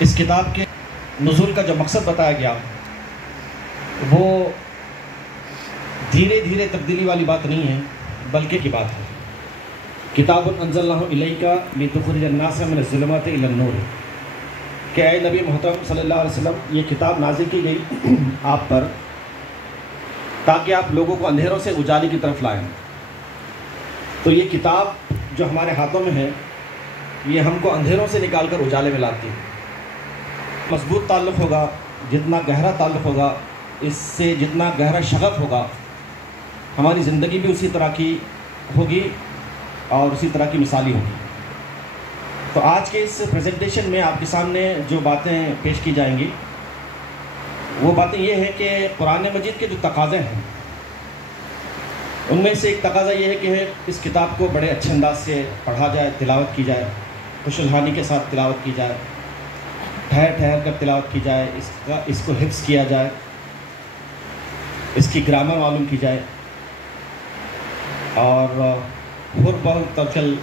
اس کتاب کے نزول کا جو مقصد بتایا گیا وہ دھیرے دھیرے تبدیلی والی بات نہیں ہے، بلکہ کی بات ہے۔ کتاب انزلناہ الیک لتخرج الناس من الظلمات الی النور، کہ اے نبی محترم صلی اللہ علیہ وسلم، یہ کتاب نازل کی گئی آپ پر تاکہ آپ لوگوں کو اندھیروں سے اجالے کی طرف لائیں۔ تو یہ کتاب جو ہمارے ہاتھوں میں ہے یہ ہم کو اندھیروں سے نکال کر اجالے میں لاتی ہے۔ مضبوط تعلق ہوگا، جتنا گہرا تعلق ہوگا، اس سے جتنا گہرا شغف ہوگا، ہماری زندگی بھی اسی طرح کی ہوگی اور اسی طرح کی مثالی ہوگی۔ تو آج کے اس پریزنٹیشن میں آپ کے سامنے جو باتیں پیش کی جائیں گی وہ باتیں یہ ہیں کہ قرآن مجید کے جو تقاضے ہیں ان میں سے ایک تقاضا یہ ہے کہ اس کتاب کو بڑے اچھے انداز سے پڑھا جائے، تلاوت کی جائے، خوش الحانی کے ساتھ تلاوت کی جائے، ٹھہر ٹھہر کر تلاوت کی جائے، اس کو حفظ کیا جائے، اس کی گرامر معلوم کی جائے، اور حر بہت ترچل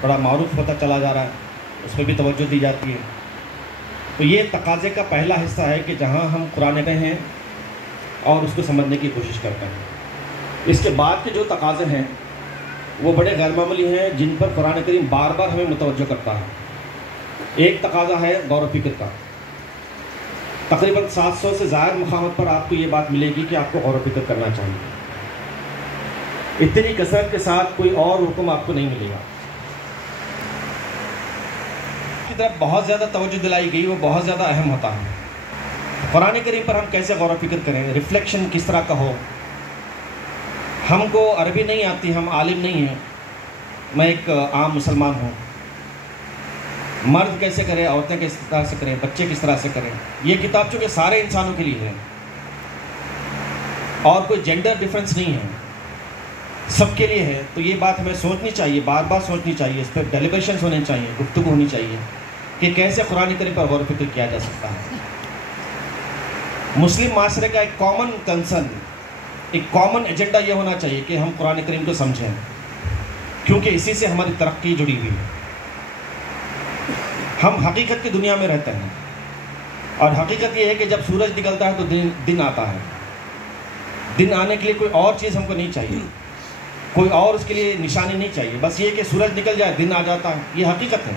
بڑا معروف ہوتا چلا جا رہا ہے، اس پہ بھی توجہ دی جاتی ہے۔ تو یہ تقاضے کا پہلا حصہ ہے کہ جہاں ہم قرآن پڑھتے ہیں اور اس کو سمجھنے کی کوشش کرتے ہیں۔ اس کے بعد کے جو تقاضے ہیں وہ بڑے غیر معمولی ہیں، جن پر قرآن کریم بار بار ہمیں متوجہ کرتا ہے۔ ایک تقاضا ہے غور و فکر کا۔ تقریباً 700 سے زائد مقامات پر آپ کو یہ بات ملے گی کہ آپ کو غور و فکر کرنا چاہیے۔ اتنی کثرت کے ساتھ کوئی اور حکم آپ کو نہیں ملے گا۔ کی طرف بہت زیادہ توجہ دلائی گئی، وہ بہت زیادہ اہم ہوتا ہے۔ قرآن کریم پر ہم کیسے غور و فکر کریں، ریفلیکشن کس طرح کا ہو۔ ہم کو عربی نہیں آتی، ہم عالم نہیں ہیں، میں ایک عام مسلمان ہوں۔ مرد کیسے کرے، عورتیں کس طرح سے کریں، بچے کس طرح سے کریں۔ یہ کتاب چونکہ سارے انسانوں کے لیے ہے اور کوئی جینڈر ڈیفرنس نہیں ہے، سب کے لیے ہے، تو یہ بات ہمیں سوچنی چاہیے، بار بار سوچنی چاہیے، اس پہ ڈیلیبریشنز ہونے چاہیے، گفتگو ہونی چاہیے کہ کیسے قرآن کریم پر غور و فکر کیا جا سکتا ہے۔ مسلم معاشرے کا ایک کامن کنسرن، ایک کامن ایجنڈا یہ ہونا چاہیے کہ ہم قرآن کریم کو سمجھیں، کیونکہ اسی سے ہماری ترقی جڑی ہوئی ہے۔ ہم حقیقت کی دنیا میں رہتے ہیں، اور حقیقت یہ ہے کہ جب سورج نکلتا ہے تو دن آتا ہے۔ دن آنے کے لیے کوئی اور چیز ہم کو نہیں چاہیے، کوئی اور اس کے لیے نشانی نہیں چاہیے، بس یہ کہ سورج نکل جائے دن آ جاتا ہے، یہ حقیقت ہے۔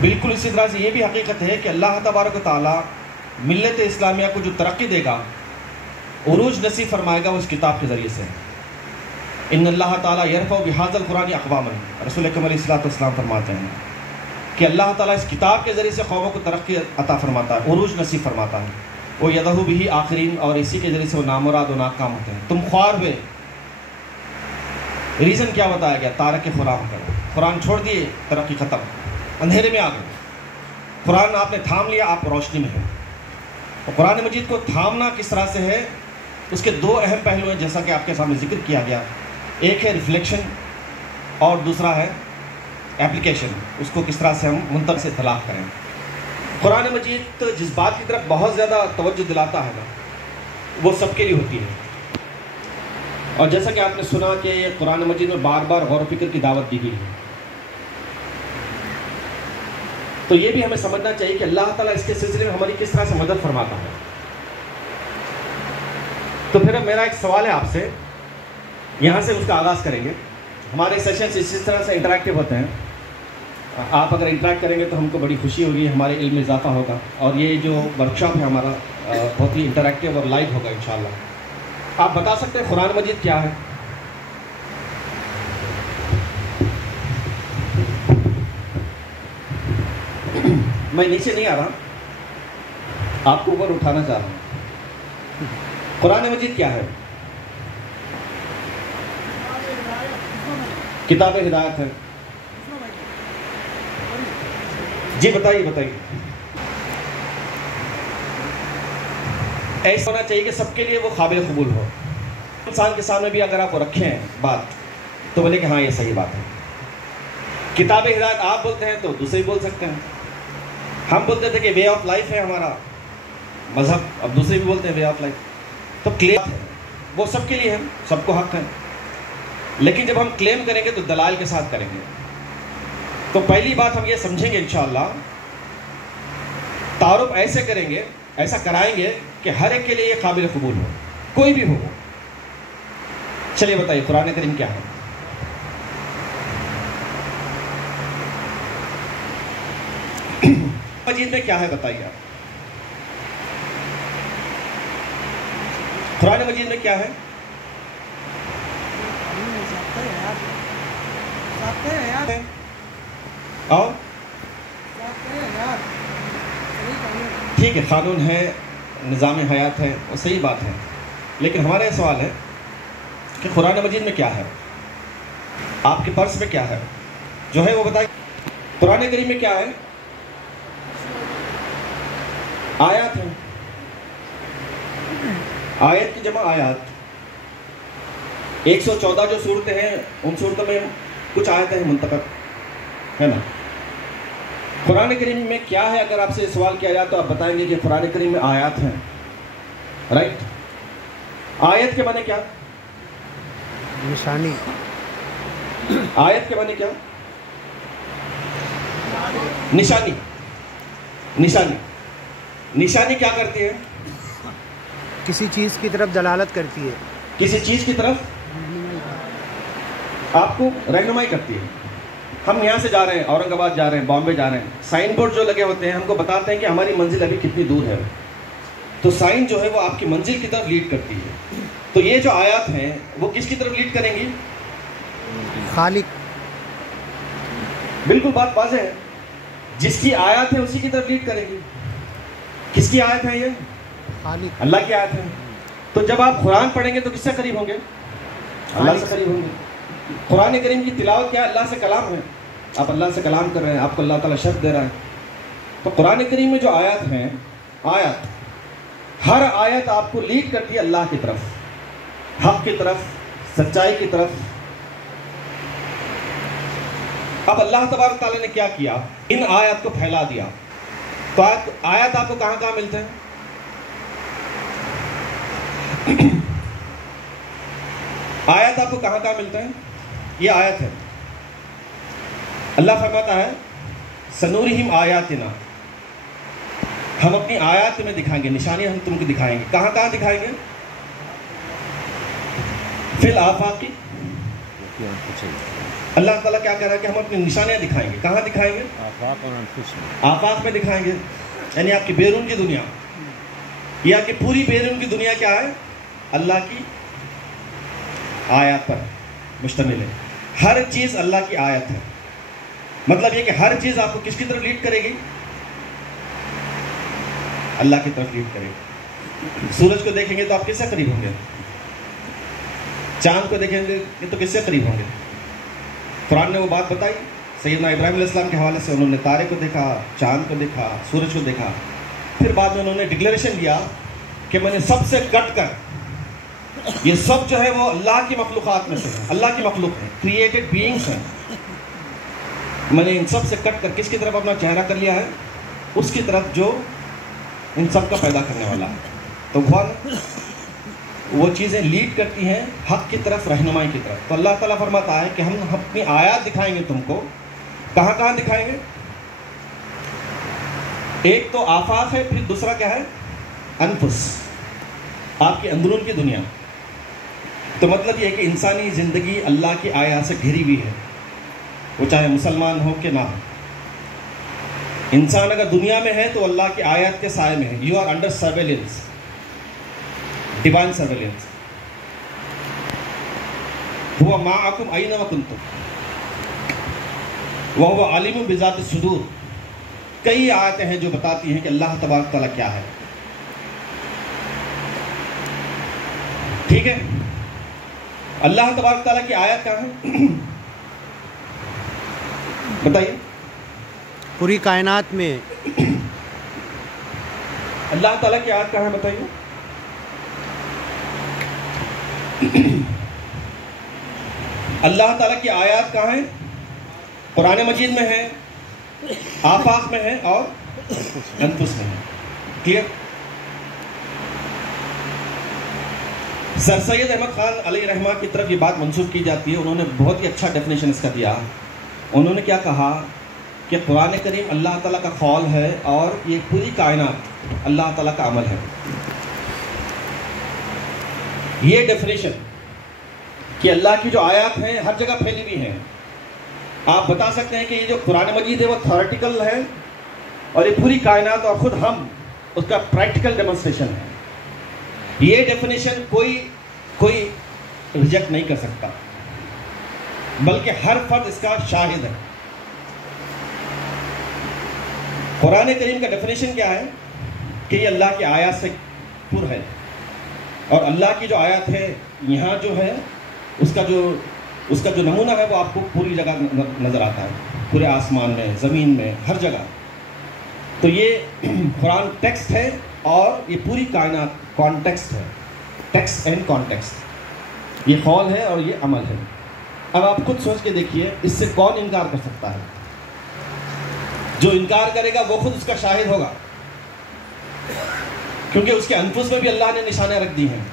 بالکل اسی طرح سے یہ بھی حقیقت ہے کہ اللہ تبارک و تعالیٰ ملت اسلامیہ کو جو ترقی دے گا، عروج نصیب فرمائے گا، وہ اس کتاب کے ذریعے سے۔ ان اللہ تعالیٰ یرفع بہذا القرآن اقواما، رسول اکرم علیہ الصلوۃ والسلام فرماتے ہیں کہ اللہ تعالیٰ اس کتاب کے ذریعے سے قوموں کو ترقی عطا فرماتا ہے، عروج نصیب فرماتا ہے۔ وہ یدہ بہ آخرین، اور اسی کے ذریعے سے وہ نامراد و ناکام ہوتے ہیں۔ تم خوار ہوئے، ریزن کیا بتایا گیا؟ تارک خرام کرو، قرآن چھوڑ دیے، ترقی ختم، اندھیرے میں آ گئے۔ قرآن آپ نے تھام لیا، آپ روشنی میں ہیں۔ قرآن مجید کو تھامنا کس طرح سے ہے، اس کے دو اہم پہلو ہیں، جیسا کہ آپ کے سامنے ذکر کیا گیا۔ ایک ہے ریفلیکشن اور دوسرا ہے ایپلیکیشن، اس کو کس طرح سے ہم منطق سے اطلاق کریں۔ قرآن مجید جس بات کی طرف بہت زیادہ توجہ دلاتا ہے نا، وہ سب کے لیے ہوتی ہے۔ اور جیسا کہ آپ نے سنا کہ قرآن مجید میں بار بار غور و فکر کی دعوت دی گئی ہے، تو یہ بھی ہمیں سمجھنا چاہیے کہ اللہ تعالیٰ اس کے سلسلے میں ہماری کس طرح سے مدد فرماتا ہے۔ تو پھر میرا ایک سوال ہے آپ سے، یہاں سے اس کا آغاز کریں گے۔ ہمارے سیشنز اسی طرح سے انٹریکٹیو ہوتے ہیں، آپ اگر انٹریکٹ کریں گے تو ہم کو بڑی خوشی ہوگی، ہمارے علم میں اضافہ ہوگا، اور یہ جو ورکشاپ ہے ہمارا بہت ہی انٹریکٹیو اور لائیو ہوگا انشاءاللہ۔ آپ بتا سکتے ہیں قرآن مجید کیا ہے؟ میں نیچے نہیں آ رہا، آپ کو اوپر اٹھانا چاہ رہا ہوں۔ قرآن مجید کیا ہے؟ کتاب ہدایت ہے۔ جی بتائیے۔ ایسا ہونا چاہیے کہ سب کے لیے وہ قابل قبول ہو۔ انسان کے سامنے بھی اگر آپ کو رکھیں بات تو بولے کہ ہاں یہ صحیح بات ہے۔ کتاب ہدایت آپ بولتے ہیں تو دوسرے بول سکتے ہیں۔ ہم بولتے تھے کہ وے آف لائف ہے ہمارا مذہب، اب دوسرے بھی بولتے ہیں وے آف لائف۔ تو کلیم ہے، وہ سب کے لیے ہے، سب کو حق ہے، لیکن جب ہم کلیم کریں گے تو دلائل کے ساتھ کریں گے۔ تو پہلی بات ہم یہ سمجھیں گے انشاءاللہ تعارف ایسے کریں گے، ایسا کرائیں گے کہ ہر ایک کے لیے یہ قابل قبول ہو، کوئی بھی ہو۔ چلیے بتائیے قرآن کریم کیا ہے؟ مجید میں کیا ہے بتائیے آپ؟ قرآن مجید میں کیا ہے؟ اور ٹھیک ہے، قانون ہے، نظام حیات ہے، وہ صحیح بات ہے، لیکن ہمارا یہ سوال ہے کہ قرآن مجید میں کیا ہے؟ آپ کے پرس میں کیا ہے؟ جو ہے وہ بتائیے۔ قرآن کریم میں کیا ہے؟ آیات ہیں، آیت کی جمع آیات۔ 114 جو صورتیں ہیں، ان صورتوں میں کچھ آیتیں ہیں منتخب، ہے نا؟ قرآن کریم میں کیا ہے؟ اگر آپ سے سوال کیا جائے تو آپ بتائیں گے کہ قرآن کریم میں آیات ہیں، رائٹ؟ آیت کے معنی کیا؟ نشانی۔ آیت کے معنی کیا؟ نشانی۔ نشانی نشانی کیا کرتی ہے؟ کسی چیز کی طرف دلالت کرتی ہے، کسی چیز کی طرف آپ کو رہنمائی کرتی ہے۔ ہم یہاں سے جا رہے ہیں، اورنگ آباد جا رہے ہیں، بامبے جا رہے ہیں، سائن بورڈ جو لگے ہوتے ہیں ہم کو بتاتے ہیں کہ ہماری منزل ابھی کتنی دور ہے، تو سائن جو ہے وہ آپ کی منزل کی طرف لیڈ کرتی ہے۔ تو یہ جو آیات ہیں وہ کس کی طرف لیڈ کریں گی؟ خالق۔ بالکل بات واضح ہے، جس کی آیات ہے اسی کی طرف لیڈ کرے گی۔ کس کی آیت ہے یہ؟ خالق، اللہ کی آیت ہے۔ تو جب آپ قرآن پڑھیں گے تو کس سے قریب ہوں گے؟ اللہ سے قریب ہوں گے۔ قرآن کریم کی تلاوت کیا ہے؟ اللہ سے کلام ہے، آپ اللہ سے کلام کر رہے ہیں، آپ کو اللہ تعالیٰ شرف دے رہا ہے۔ تو قرآن کریم میں جو آیات ہیں، آیات، ہر آیت آپ کو لیڈ کرتی ہے اللہ کی طرف، حق کی طرف، سچائی کی طرف۔ اب اللہ تبارک تعالیٰ نے کیا کیا؟ ان آیات کو پھیلا دیا۔ تو آیات آپ کو کہاں کہاں ملتے ہیں؟ آیات آپ کو کہاں کہاں ملتے ہیں؟ یہ آیت ہے، اللہ فرماتا ہے سنورہم آیاتنا، ہم اپنی آیات تمہیں دکھائیں گے، نشانیاں ہم تم کو دکھائیں گے۔ کہاں کہاں دکھائیں گے؟ فی الآفاق، اللہ تعالیٰ کیا کہہ رہا ہے کہ ہم اپنی نشانیاں دکھائیں گے۔ کہاں دکھائیں گے؟ آفاق میں دکھائیں گے، یعنی آپ کی بیرون کی دنیا، یا کہ پوری بیرون کی دنیا کیا ہے؟ اللہ کی آیات پر مشتمل ہے۔ ہر چیز اللہ کی آیت ہے، مطلب یہ کہ ہر چیز آپ کو کس کی طرف لیڈ کرے گی؟ اللہ کی طرف لیڈ کرے گی۔ سورج کو دیکھیں گے تو آپ کس سے قریب ہوں گے؟ چاند کو دیکھیں گے تو کس سے قریب ہوں گے؟ قرآن نے وہ بات بتائی، سیدنا ابراہیم علیہ السلام کے حوالے سے انہوں نے تارے کو دیکھا، چاند کو دیکھا، سورج کو دیکھا۔ پھر بعد میں انہوں نے ڈکلیریشن دیا کہ میں نے سب سے کٹ کر، یہ سب جو ہے وہ اللہ کی مخلوقات میں سے ہیں، اللہ کی مخلوق ہیں، کریٹڈ بینگس ہیں، میں نے ان سب سے کٹ کر کس کی طرف اپنا چہرہ کر لیا ہے؟ اس کی طرف جو ان سب کا پیدا کرنے والا ہے۔ تو وہ چیزیں لیڈ کرتی ہیں حق کی طرف، رہنمائی کی طرف۔ تو اللہ تعالیٰ فرماتا ہے کہ ہم اپنی آیات دکھائیں گے تم کو۔ کہاں کہاں دکھائیں گے؟ ایک تو آفاق ہے، پھر دوسرا کیا ہے؟ انفس، آپ کی اندرون کی دنیا۔ تو مطلب یہ ہے کہ انسانی زندگی اللہ کی آیات سے گھری ہوئی ہے، وہ چاہے مسلمان ہو کہ نہ ہو۔ انسان اگر دنیا میں ہے تو اللہ کی آیات کے سائے میں ہے۔ You are under surveillance, divine surveillance. هو معکم اینما کنتم وهو عالم بذات الصدور۔ کئی آیتیں ہیں جو بتاتی ہیں کہ اللہ تبارک تعالیٰ کیا ہے، ٹھیک ہے؟ اللہ تبارک تعالیٰ کی آیت کہاں ہے؟ بتائیے۔ پوری کائنات میں اللہ تعالیٰ کی آیت کہاں ہے؟ بتائیے۔ اللہ تعالیٰ کی آیات کہاں ہیں؟ قرآن مجید میں ہے، آفاق میں ہے اور انفس میں ہے۔ کلیئر؟ سر سید احمد خان علیہ رحمہ کی طرف یہ بات منسوب کی جاتی ہے، انہوں نے بہت ہی اچھا ڈیفینیشن اس کا دیا۔ انہوں نے کیا کہا کہ قرآن کریم اللہ تعالیٰ کا قول ہے اور یہ پوری کائنات اللہ تعالیٰ کا عمل ہے. یہ ڈیفینیشن کہ اللہ کی جو آیات ہیں ہر جگہ پھیلی ہوئی ہیں. آپ بتا سکتے ہیں کہ یہ جو قرآن مجید ہے وہ تھیوریٹیکل ہے اور یہ پوری کائنات اور خود ہم اس کا پریکٹیکل ڈیمونسٹریشن ہے. یہ ڈیفینیشن کوئی ریجیکٹ نہیں کر سکتا بلکہ ہر فرد اس کا شاہد ہے. قرآن کریم کا ڈیفینیشن کیا ہے کہ یہ اللہ کی آیات سے پر ہے اور اللہ کی جو آیات ہے یہاں جو ہے اس کا جو نمونہ ہے وہ آپ کو پوری جگہ نظر آتا ہے, پورے آسمان میں, زمین میں, ہر جگہ. تو یہ قرآن ٹیکسٹ ہے اور یہ پوری کائنات کانٹیکسٹ ہے, ٹیکسٹ اینڈ کانٹیکسٹ. یہ قول ہے اور یہ عمل ہے. اب آپ خود سوچ کے دیکھیے اس سے کون انکار کر سکتا ہے؟ جو انکار کرے گا وہ خود اس کا شاہد ہوگا, کیونکہ اس کے انفس میں بھی اللہ نے نشانیاں رکھ دی ہیں.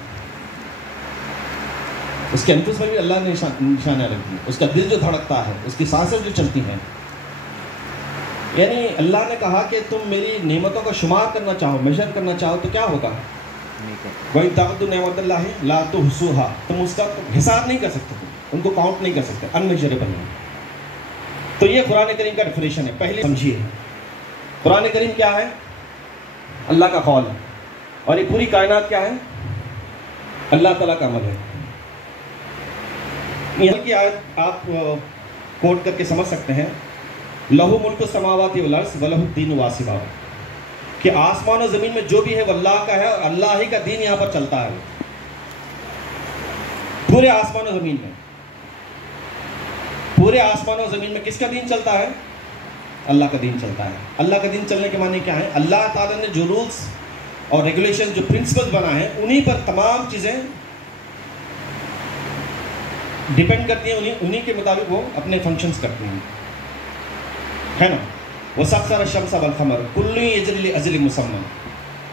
اس کے انفس میں بھی اللہ نے نشانیاں رکھ دی. اس کا دل جو دھڑکتا ہے, اس کی سانسیں جو چلتی ہیں, یعنی اللہ نے کہا کہ تم میری نعمتوں کا شمار کرنا چاہو, میجر کرنا چاہو تو کیا ہوگا؟ وَإِن تَعُدُّوا نِعْمَتَ اللَّهِ لَا تُحْصُوهَا. تم اس کا حساب نہیں کر سکتے, ان کو کاؤنٹ نہیں کر سکتے, انمیجریبل ہے. تو یہ قرآن کریم کا ڈیفینیشن ہے. پہلے سمجھیے قرآن کریم کیا ہے؟ اللہ کا قول ہے اور یہ پوری کائنات کیا ہے؟ اللہ تعالیٰ کا عمل ہے. یہاں کی آیت آپ کوٹ کر کے سمجھ سکتے ہیں, لہو ملک السماوات والارض ولہ الدین واصبا, کہ آسمان و زمین میں جو بھی ہے وہ اللہ کا ہے اور اللہ ہی کا دین یہاں پر چلتا ہے. پورے آسمان و زمین میں, پورے آسمان و زمین میں کس کا دین چلتا ہے؟ اللہ کا دین چلتا ہے. اللہ کا دین چلنے کے معنی کیا ہے؟ اللہ تعالیٰ نے جو رولز اور ریگولیشن, جو پرنسپل بنا ہے, انہی پر تمام چیزیں ڈیپینڈ کرتی ہیں, انہی کے مطابق وہ اپنے فنکشنز کرتے ہیں, ہے نا. وَسَخَّرَ الشَّمْسَ وَالْقَمَرَ كُلٌّ يَجْرِي لِأَجَلٍ مُّسَمًّى,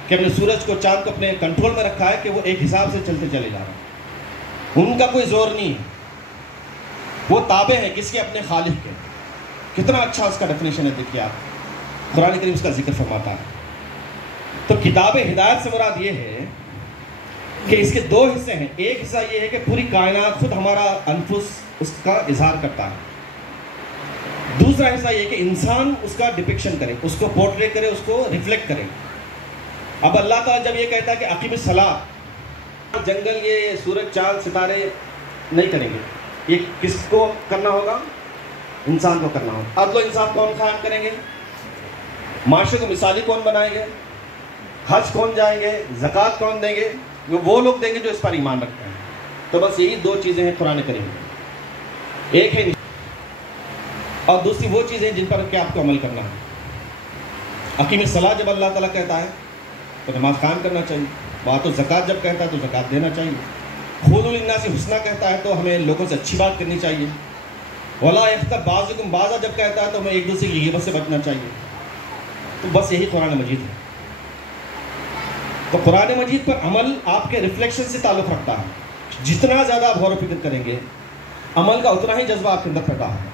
کہ اپنے سورج کو, چاند کو اپنے کنٹرول میں رکھا ہے کہ وہ ایک حساب سے چلتے چلے جا رہے ہیں. ان کا کوئی زور نہیں ہے, وہ تابع ہیں کس کے؟ اپنے خالق کے. کتنا اچھا اس کا ڈیفینیشن ہے, دیکھیے آپ قرآن کریم اس کا ذکر فرماتا ہے. تو کتاب ہدایت سے مراد یہ ہے کہ اس کے دو حصے ہیں. ایک حصہ یہ ہے کہ پوری کائنات خود ہمارا انفس اس کا اظہار کرتا ہے. دوسرا حصہ یہ کہ انسان اس کا ڈپکشن کرے, اس کو پورٹری کرے, اس کو ریفلیکٹ کرے. اب اللہ تعالیٰ جب یہ کہتا ہے کہ اقیم الصلاۃ, جنگل یہ سورج چاند ستارے نہیں کریں گے, یہ کس کو کرنا ہوگا؟ انسان کو کرنا ہوگا. عدل و انصاف کون قائم کریں گے؟ معاشرے کو مثالی کون بنائیں گے؟ حج کون جائیں گے؟ زکوٰۃ کون دیں گے؟ وہ لوگ دیں گے جو اس پر ایمان رکھتے ہیں. تو بس یہی دو چیزیں ہیں قرآن کریم میں. ایک ہے اور دوسری وہ چیزیں جن پر کہ آپ کو عمل کرنا ہے. اقیم الصلاۃ جب اللہ تعالیٰ کہتا ہے تو نماز قائم کرنا چاہیے. وآتوا الزکوٰۃ جب کہتا ہے تو زکوٰۃ دینا چاہیے. قولوا للناس حسنا کہتا ہے تو ہمیں لوگوں سے اچھی بات کرنی چاہیے. ولا یغتب بعضکم بعضا جب کہتا ہے تو ہمیں ایک دوسرے کی غیبت سے بچنا چاہیے. تو بس یہی قرآن مجید ہے. تو قرآن مجید پر عمل آپ کے ریفلیکشن سے تعلق رکھتا ہے. جتنا زیادہ آپ غور و فکر کریں گے عمل کا اتنا ہی جذبہ آپ کے اندر پیدا ہوگا.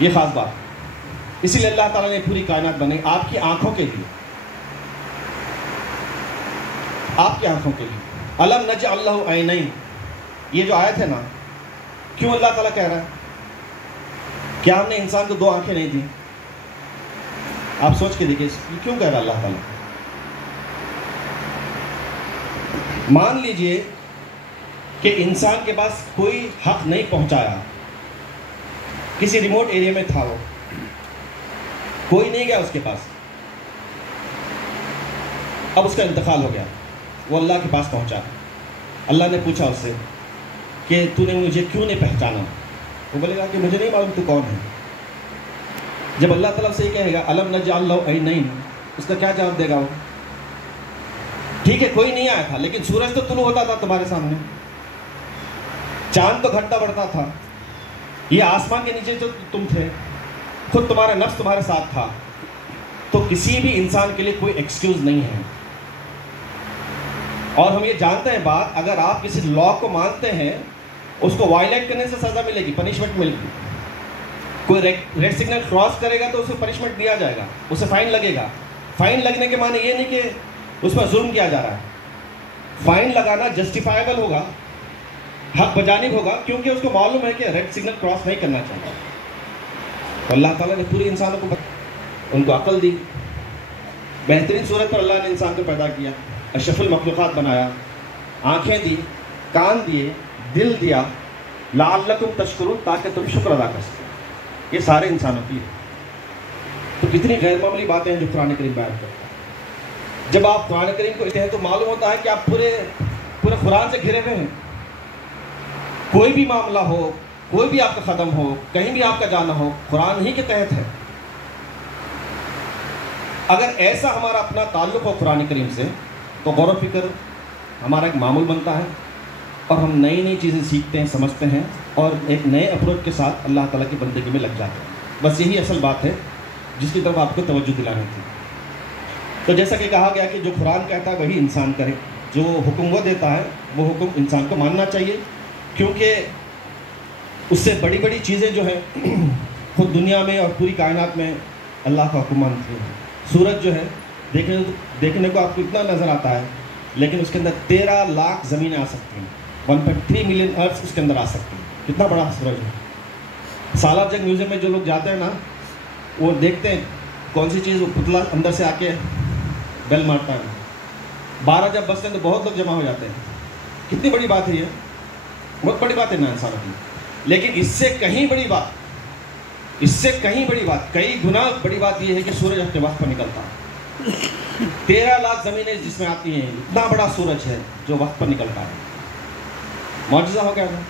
یہ خاص بات. اسی لیے اللہ تعالیٰ نے پوری کائنات بنائی آپ کی آنکھوں کے لیے, آپ کی آنکھوں کے لیے. الم نجعل لہ عینین, یہ جو آیت ہے نا, کیوں اللہ تعالیٰ کہہ رہا ہے؟ کیا ہم نے انسان کو دو آنکھیں نہیں دی؟ آپ سوچ کے دیکھیے یہ کیوں کہہ رہا اللہ تعالیٰ. مان لیجئے کہ انسان کے پاس کوئی حق نہیں پہنچایا, کسی ریموٹ ایریا میں تھا, وہ کوئی نہیں گیا اس کے پاس, اب اس کا انتقال ہو گیا, وہ اللہ کے پاس پہنچا. اللہ نے پوچھا اس سے کہ تو نے مجھے کیوں نہیں پہچانا؟ وہ بولے گا کہ مجھے نہیں معلوم تو کون ہے. جب اللہ تعالیٰ سے یہ کہے گا الم نجعل لہ عینین, اس کا کیا جواب دے گا وہ؟ ٹھیک ہے کوئی نہیں آیا تھا لیکن سورج تو طلوع ہوتا تھا تمہارے سامنے, چاند تو گھٹتا بڑھتا تھا, یہ آسمان کے نیچے تو تم تھے, خود تمہارا نفس تمہارے ساتھ تھا. تو کسی بھی انسان کے لیے کوئی ایکسکیوز نہیں ہے. اور ہم یہ جانتے ہیں بات, اگر آپ کسی لا کو مانتے ہیں اس کو وائلیٹ کرنے سے سزا ملے گی, پنشمنٹ ملے گی. کوئی ریڈ سگنل کراس کرے گا تو اسے پنشمنٹ دیا جائے گا، اسے فائن لگے گا. فائن لگنے کے معنی یہ نہیں کہ اس پر ظلم کیا جا رہا ہے. فائن لگانا جسٹیفائیبل ہوگا، حق بجانب ہوگا، کیونکہ اس کو معلوم ہے کہ ریڈ سگنل کراس نہیں کرنا چاہیے. تو اللہ تعالیٰ نے پوری انسانوں کو ان کو عقل دی. بہترین صورت پر اللہ نے انسان کو پیدا کیا، اشرف المخلوقات بنایا، آنکھیں دی، کان دیے، دل دیا، لعلکم تشکرون، تاکہ تم شکر ادا کر سکو. یہ سارے انسانوں کی ہے. تو کتنی غیر معمولی باتیں ہیں جو قرآن کریم بیان کرتا ہے. جب آپ قرآن کریم کو لیتے ہیں تو معلوم ہوتا ہے کہ آپ پورے قرآن سے گھرے ہوئے ہیں. کوئی بھی معاملہ ہو، کوئی بھی آپ کا قدم ہو، کہیں بھی آپ کا جانا ہو، قرآن ہی کے تحت ہے. اگر ایسا ہمارا اپنا تعلق ہو قرآن کریم سے تو غور و فکر ہمارا ایک معمول بنتا ہے، اور ہم نئی نئی چیزیں سیکھتے ہیں، سمجھتے ہیں، اور ایک نئے اپروچ کے ساتھ اللہ تعالیٰ کی بندگی میں لگ جاتے ہیں. بس یہی اصل بات ہے جس کی طرف آپ کو توجہ دلانی تھی. تو جیسا کہ کہا گیا کہ جو قرآن کہتا ہے وہی انسان کرے، جو حکم وہ دیتا ہے وہ حکم انسان کو ماننا چاہیے، کیونکہ اس سے بڑی بڑی چیزیں جو ہیں خود دنیا میں اور پوری کائنات میں اللہ کا حکم مانتی ہیں. سورج جو ہے دیکھنے کو آپ کو اتنا نظر آتا ہے، لیکن اس کے اندر 13 لاکھ زمینیں آ سکتی ہیں، 1.3 ملین ارتھ اس کے اندر آ سکتی ہیں. کتنا بڑا سورج ہے. سالار جنگ میوزیم میں جو لوگ جاتے ہیں نا، وہ دیکھتے ہیں کون سی چیز وہ پتلا اندر سے آ کے بیل مارتا ہے. 12 جب بستے ہیں تو بہت لوگ جمع ہو جاتے ہیں. کتنی بڑی بات ہے یہ، بہت بڑی بات ہے نا انسانوں کی. لیکن اس سے کہیں بڑی بات، کئی گنا بڑی بات یہ ہے کہ سورج اپنے وقت پر نکلتا ہے. 13 لاکھ زمینیں جس میں آتی ہیں، اتنا بڑا سورج ہے جو وقت پر نکلتا ہے. معجزہ ہو گیا نا.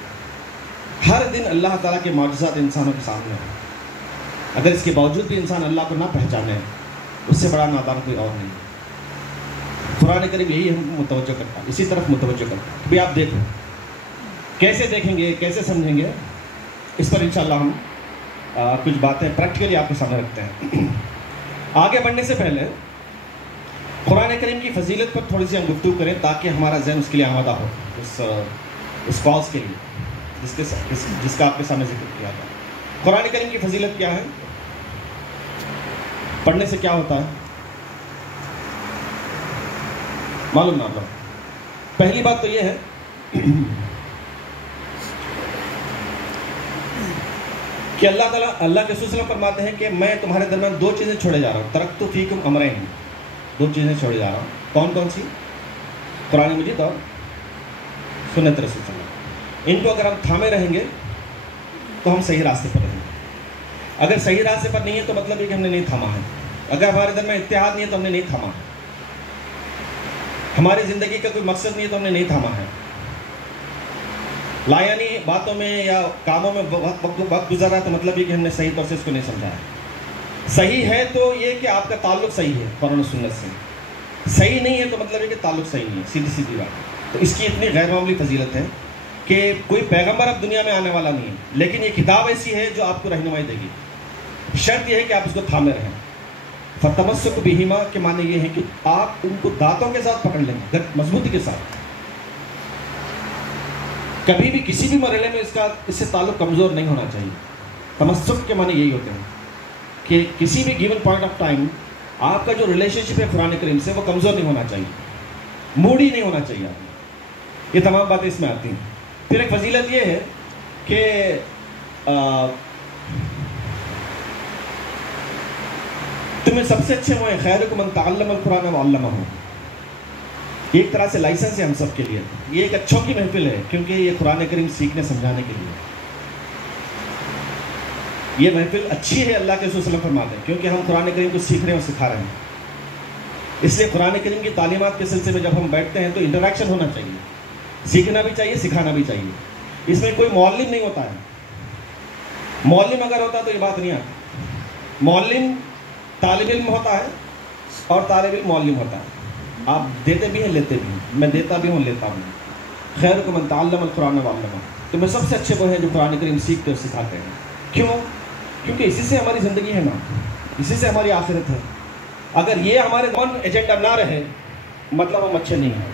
ہر دن اللہ تعالیٰ کے معجزات انسانوں کے سامنے ہیں. اگر اس کے باوجود بھی انسان اللہ کو نہ پہچانے، اس سے بڑا نادان کوئی اور نہیں. قرآن کریم یہی ہم کو متوجہ کرتا ہے، اسی طرف متوجہ کرتا ہے. بھی آپ دیکھو کیسے دیکھیں گے، کیسے سمجھیں گے، اس پر انشاءاللہ ہم کچھ باتیں پریکٹیکلی آپ کے سامنے رکھتے ہیں. آگے بڑھنے سے پہلے قرآن کریم کی فضیلت پر تھوڑی سی ہم گفتگو کریں تاکہ ہمارا ذہن اس کے لیے آمادہ ہو، اس کاز کے لیے جس کا آپ کے سامنے ذکر کیا تھا. قرآن کریم کی فضیلت کیا ہے، پڑھنے سے کیا ہوتا ہے، معلوم نہ آپ. پہلی بات تو یہ ہے کہ اللہ تعالیٰ اللہ کے رسول صلی اللہ علیہ وسلم فرماتے ہیں کہ میں تمہارے درمیان 2 چیزیں چھوڑے جا رہا ہوں. ترکت فیکم امرین، 2 چیزیں چھوڑے جا رہا ہوں. کون کون سی؟ قرآن مجید اور سنت رسول صلی اللہ علیہ وسلم. ان کو اگر ہم تھامے رہیں گے تو ہم صحیح راستے پر رہیں گے. اگر صحیح راستے پر نہیں ہے تو مطلب یہ کہ ہم نے نہیں تھاما ہے. اگر ہمارے درمیان اتحاد نہیں ہے تو ہم نے نہیں تھاما ہے. ہماری زندگی کا کوئی مقصد نہیں ہے تو ہم نے نہیں تھاما ہے. لایانی باتوں میں یا کاموں میں وقت گزر رہا ہے تو مطلب یہ کہ ہم نے صحیح پروسیس کو نہیں سمجھا ہے. صحیح ہے تو یہ کہ آپ کا تعلق صحیح ہے قرآن و سنت سے. صحیح نہیں ہے تو مطلب یہ کہ تعلق صحیح نہیں ہے. سیدھی بات. تو اس کی اتنی غیر معمولی فضیلت ہے کہ کوئی پیغمبر اب دنیا میں آنے والا نہیں ہے، لیکن یہ کتاب ایسی ہے جو آپ کو رہنمائی دے گی. شرط یہ ہے کہ آپ اس کو تھامے رہیں. فتمسک بہما کے معنی یہ ہے کہ آپ ان کو دانتوں کے ساتھ پکڑ لیں، مضبوطی کے ساتھ. کبھی بھی کسی بھی مرحلے میں اس سے تعلق کمزور نہیں ہونا چاہیے. تمسک کے معنی یہی ہوتے ہیں کہ کسی بھی گیون پوائنٹ آف ٹائم آپ کا جو ریلیشن شپ ہے قرآن کریم سے وہ کمزور نہیں ہونا چاہیے، موڈی نہیں ہونا چاہیے. یہ تمام باتیں اس میں آتی ہیں. پھر ایک فضیلت یہ ہے کہ تمہیں سب سے اچھے وہ خیرکم من تعلم القرآن وعلمہ. ایک طرح سے لائسنس ہے ہم سب کے لیے. یہ ایک اچھوں کی محفل ہے کیونکہ یہ قرآن کریم سیکھنے سمجھانے کے لیے. یہ محفل اچھی ہے اللہ کے رسول صلی اللہ علیہ وسلم فرماتے ہیں کیونکہ ہم قرآن کریم کو سیکھ رہے ہیں اور سکھا رہے ہیں. اس لیے قرآن کریم کی تعلیمات کے سلسلے میں جب ہم بیٹھتے ہیں تو انٹریکشن ہونا چاہیے، سیکھنا بھی چاہیے، سکھانا بھی چاہیے. اس میں کوئی معلم نہیں ہوتا ہے. معلم اگر ہوتا تو یہ بات نہیں آتی. معلم طالب علم ہوتا ہے اور طالب علم معلم ہوتا ہے. آپ دیتے بھی ہیں لیتے بھی ہیں. میں دیتا بھی ہوں لیتا بھی ہوں. خیرکم من تعلم القرآن وعلمہ. تو میں سب سے اچھے وہ ہیں جو قرآن کریم سیکھتے اور سکھاتے ہیں. کیوں؟ کیونکہ اسی سے ہماری زندگی ہے نا، اسی سے ہماری آخرت ہے. اگر یہ ہمارے کون ایجنڈا نہ رہے مطلب ہم اچھے نہیں ہیں.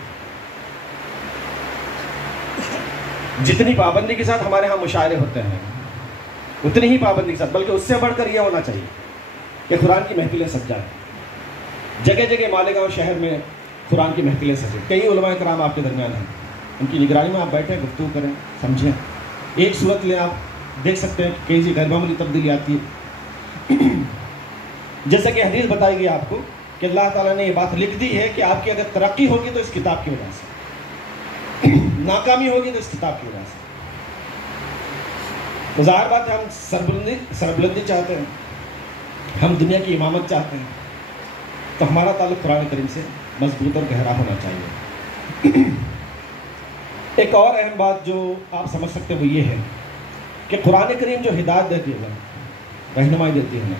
جتنی پابندی کے ساتھ ہمارے ہاں مشاعرے ہوتے ہیں، اتنی ہی پابندی کے ساتھ، بلکہ اس سے بڑھ کر یہ ہونا چاہیے کہ قرآن کی محفلیں سج جائیں. جگہ جگہ مالیگاؤں شہر میں قرآن کی محفلیں سجیں. کئی علماء کرام آپ کے درمیان ہیں، ان کی نگرانی میں آپ بیٹھیں، گفتگو کریں، سمجھیں. ایک صورت لیں، آپ دیکھ سکتے ہیں کہ کئی غیر معمولی تبدیلی آتی ہے. جیسا کہ حدیث بتائی گئی آپ کو کہ اللہ تعالیٰ نے یہ بات لکھ دی ہے کہ آپ کی اگر ترقی ہوگی تو اس کتاب کی وجہ سے، ناکامی ہوگی تو اس کتاب کی وجہ سے. تو ظاہر بات ہے ہم سربلندی چاہتے ہیں، ہم دنیا کی امامت چاہتے ہیں، تو ہمارا تعلق قرآن کریم سے مضبوط اور گہرا ہونا چاہیے. ایک اور اہم بات جو آپ سمجھ سکتے ہیں وہ یہ ہے کہ قرآن کریم جو ہدایت دیتی ہے نا، رہنمائی دیتی ہے نا،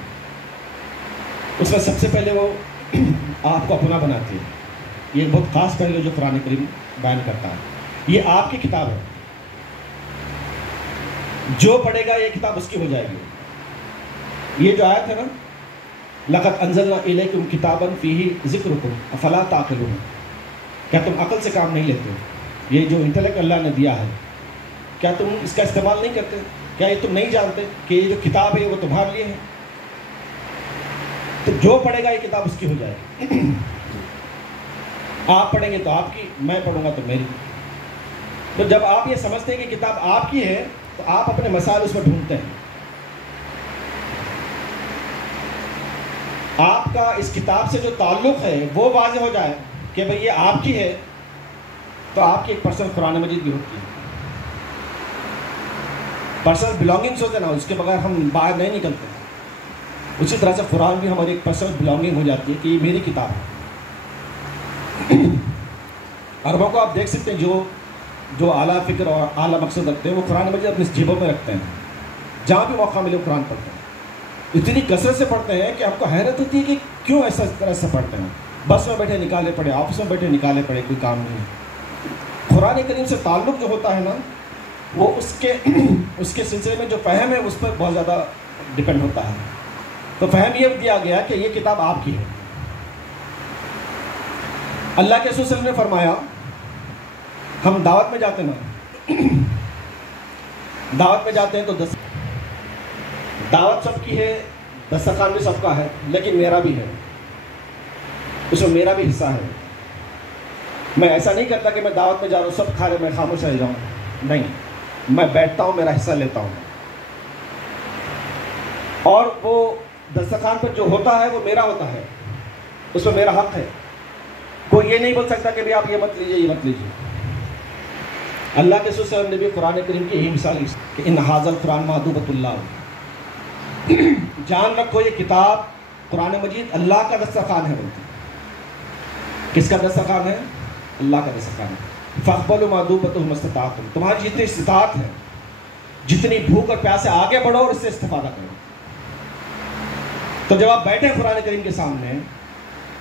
اس میں سب سے پہلے وہ آپ کو اپنا بناتی ہے. یہ ایک بہت خاص پہلو جو قرآن کریم بیان کرتا ہے. یہ آپ کی کتاب ہے، جو پڑھے گا یہ کتاب اس کی ہو جائے گی. یہ جو آیت ہے نا، لقد انزلنا الیکم کتابا فیہ ذکرکم افلا تعقلون، کیا تم عقل سے کام نہیں لیتے؟ یہ جو انٹلیکٹ اللہ نے دیا ہے، کیا تم اس کا استعمال نہیں کرتے؟ کیا یہ تم نہیں جانتے کہ یہ جو کتاب ہے وہ تمہارے لیے ہے؟ تو جو پڑھے گا یہ کتاب اس کی ہو جائے گی. آپ پڑھیں گے تو آپ کی، میں پڑھوں گا تو میری. تو جب آپ یہ سمجھتے ہیں کہ کتاب آپ کی ہے تو آپ اپنے مسائل اس میں ڈھونڈتے ہیں. آپ کا اس کتاب سے جو تعلق ہے وہ واضح ہو جائے کہ بھئی یہ آپ کی ہے، تو آپ کی ایک پرسنل قرآن مجید بھی ہوتی ہے. پرسنل بلانگنگس ہوتے ہیں نا، اس کے بغیر ہم باہر نہیں نکلتے. اسی طرح سے قرآن بھی ہماری ایک پرسنل بلانگنگ ہو جاتی ہے کہ یہ میری کتاب ہے. عربوں کو آپ دیکھ سکتے ہیں جو اعلیٰ فکر اور اعلیٰ مقصد رکھتے ہیں، وہ قرآن مجید اپنی جیبوں میں رکھتے ہیں. جہاں بھی موقع ملے وہ قرآن پڑھتے ہیں. اتنی کثرت سے پڑھتے ہیں کہ آپ کو حیرت ہوتی ہے کہ کیوں ایسا طرح سے پڑھتے ہیں. بس میں بیٹھے نکالے پڑھے، آفس میں بیٹھے نکالے پڑھے، کوئی کام نہیں. قرآن کریم سے تعلق جو ہوتا ہے نا، وہ اس کے سلسلے میں جو فہم ہے اس پر بہت زیادہ ڈپینڈ ہوتا ہے. تو فہم یہ دیا گیا کہ یہ کتاب آپ کی ہے. اللہ کے رسول صلی اللہ علیہ وسلم نے فرمایا، ہم دعوت میں جاتے نا، دعوت میں جاتے ہیں تو دعوت سب کی ہے، دسترخوان بھی سب کا ہے، لیکن میرا بھی ہے، اس میں میرا بھی حصہ ہے. میں ایسا نہیں کرتا کہ میں دعوت میں جا رہا ہوں سب کھا رہے میں خاموش رہ جاؤں. نہیں، میں بیٹھتا ہوں، میرا حصہ لیتا ہوں. اور وہ دسترخوان پر جو ہوتا ہے وہ میرا ہوتا ہے، اس میں میرا حق ہے. کوئی یہ نہیں بول سکتا کہ بھی آپ یہ مت لیجیے، یہ مت لیجیے. اللہ کے رسول صلی اللہ علیہ وسلم نے بھی قرآن کریم کی یہی مثال دی کہ ان ھذا القرآن مہدوبۃ اللہ. جان رکھو یہ کتاب قرآن مجید اللہ کا دسترخوان ہے. بولتی کس کا دسترخوان ہے؟ اللہ کا دسترخوان ہے. فاقبلوا مہدوبۃ ما استطعتم، تمہاری جتنی استطاعت ہے، جتنی بھوک اور پیاس سے آگے بڑھو اور اس سے استفادہ کرو. تو جب آپ بیٹھے قرآن کریم کے سامنے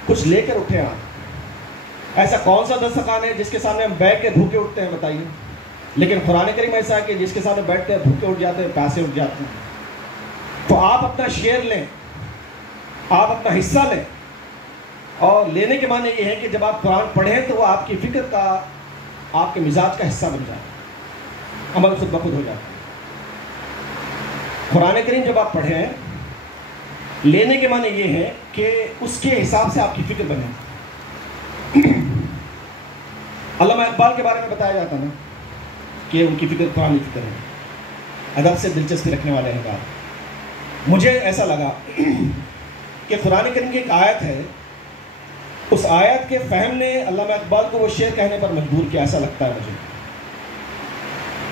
کچھ لے کر اٹھے. آپ ایسا کون سا دسترخوان ہے جس کے سامنے ہم بیٹھ کے بھوکے اٹھتے ہیں؟ بتائیے. لیکن قرآن کریم ایسا ہے کہ جس کے سامنے بیٹھتے ہیں بھوکے اٹھ جاتے ہیں، پیاسے اٹھ جاتے ہیں. تو آپ اپنا شیئر لیں، آپ اپنا حصہ لیں. اور لینے کے معنی یہ ہے کہ جب آپ قرآن پڑھیں تو وہ آپ کی فکر کا، آپ کے مزاج کا حصہ بن جائے، عمل خود بخود ہو جاتا ہے. قرآن کریم جب آپ پڑھیں، لینے کے معنی یہ ہے کہ اس کے حساب سے آپ کی فکر بنے. علامہ اقبال کے بارے میں بتایا جاتا نا کہ ان کی فکر قرآن کی فکر ہے، ادب سے دلچسپی رکھنے والے ہیں. مجھے ایسا لگا کہ قرآن کریم کی ایک آیت ہے، اس آیت کے فہم نے علامہ اقبال کو وہ شعر کہنے پر مجبور کیا، ایسا لگتا ہے مجھے.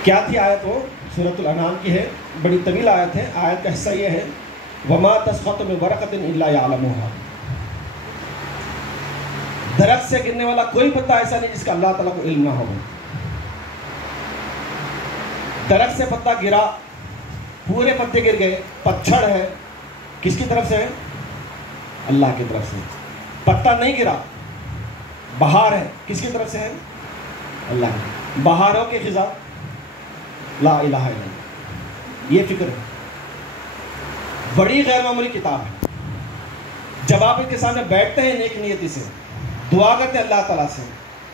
کیا تھی آیت؟ وہ سورۃ الانعام کی ہے، بڑی طویل آیت ہے. آیت کا حصہ یہ ہے، وما تسقط من ورقۃ الا یعلمها. درخت سے گرنے والا کوئی پتا ایسا نہیں جس کا اللہ تعالیٰ کو علم نہ ہو. درخت سے پتا گرا، پورے پتے گر گئے، پتھر ہے، کس کی طرف سے ہے؟ اللہ کی طرف سے. پتا نہیں گرا، بہار ہے، کس کی طرف سے ہے؟ اللہ کی. بہاروں کی خزاں لا الہ الا اللہ. یہ فکر ہے. بڑی غیر معمولی کتاب ہے. جب آپ اس کے سامنے بیٹھتے ہیں نیک نیتی سے، دعا کرتے ہیں اللہ تعالیٰ سے،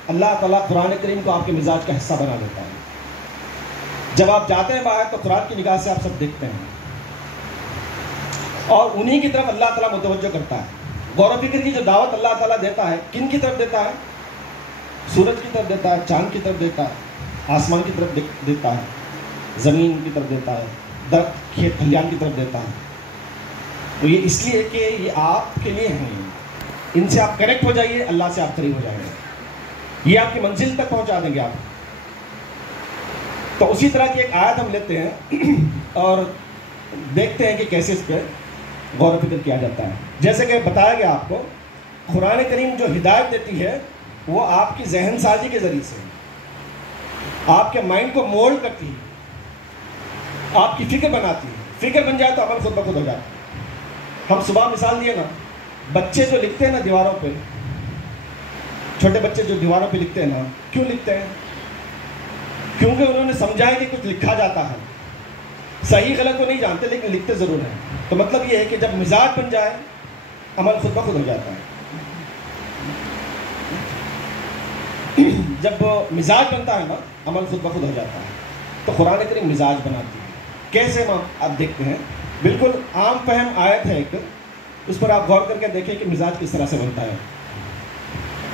اللہ تعالیٰ قرآن کریم کو آپ کے مزاج کا حصہ بنا دیتا ہے. جب آپ جاتے ہیں باہر تو قرآن کی نگاہ سے آپ سب دیکھتے ہیں. اور انہی کی طرف اللہ تعالیٰ متوجہ کرتا ہے. غور و فکر کی جو دعوت اللہ تعالیٰ دیتا ہے کن کی طرف دیتا ہے؟ سورج کی طرف دیتا ہے, چاند کی طرف دیتا ہے, آسمان کی طرف دیتا ہے, زمین کی طرف دیتا ہے, درخت کھیت کھلیان کی طرف دیتا ہے. تو یہ اس لیے کہ یہ آپ کے لیے ہیں, ان سے آپ کنیکٹ ہو جائیے, اللہ سے آپ قریب ہو جائیں گے, یہ آپ کی منزل تک پہنچا دیں گے آپ. تو اسی طرح کی ایک آیت ہم لیتے ہیں اور دیکھتے ہیں کہ کیسے اس پہ غور و فکر کیا جاتا ہے. جیسے کہ بتایا گیا آپ کو, قرآن کریم جو ہدایت دیتی ہے وہ آپ کی ذہن سازی کے ذریعے سے, آپ کے مائنڈ کو مولڈ کرتی ہے, آپ کی فکر بناتی ہے. فکر بن جائے تو عمل خود بخود ہو جاتا ہے. ہم صبح مثال دیے نا, بچے جو لکھتے ہیں نا دیواروں پہ, چھوٹے بچے جو دیواروں پہ لکھتے ہیں نا, کیوں لکھتے ہیں؟ کیونکہ انہوں نے سمجھا ہے کہ کچھ لکھا جاتا ہے. صحیح غلط تو نہیں جانتے لیکن لکھتے ضرور ہیں. تو مطلب یہ ہے کہ جب مزاج بن جائے عمل خود بخود ہو جاتا ہے. جب مزاج بنتا ہے نا عمل خود بخود ہو جاتا ہے. تو قرآن کریم مزاج بناتی ہے. کیسے آپ دیکھتے ہیں, بالکل عام فہم آیت ہے ایک, اس پر آپ غور کر کے دیکھیں کہ مزاج کس طرح سے بنتا ہے.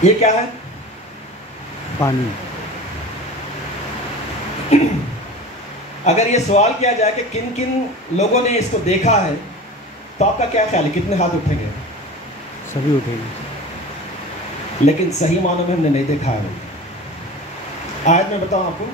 یہ کیا ہے؟ پانی. اگر یہ سوال کیا جائے کہ کن کن لوگوں نے اس کو دیکھا ہے تو آپ کا کیا خیال ہے, کتنے ہاتھ اٹھیں گے؟ سبھی اٹھیں گے. لیکن صحیح معنوں میں ہم نے نہیں دیکھا ہے. آیت میں بتاؤں آپ کو,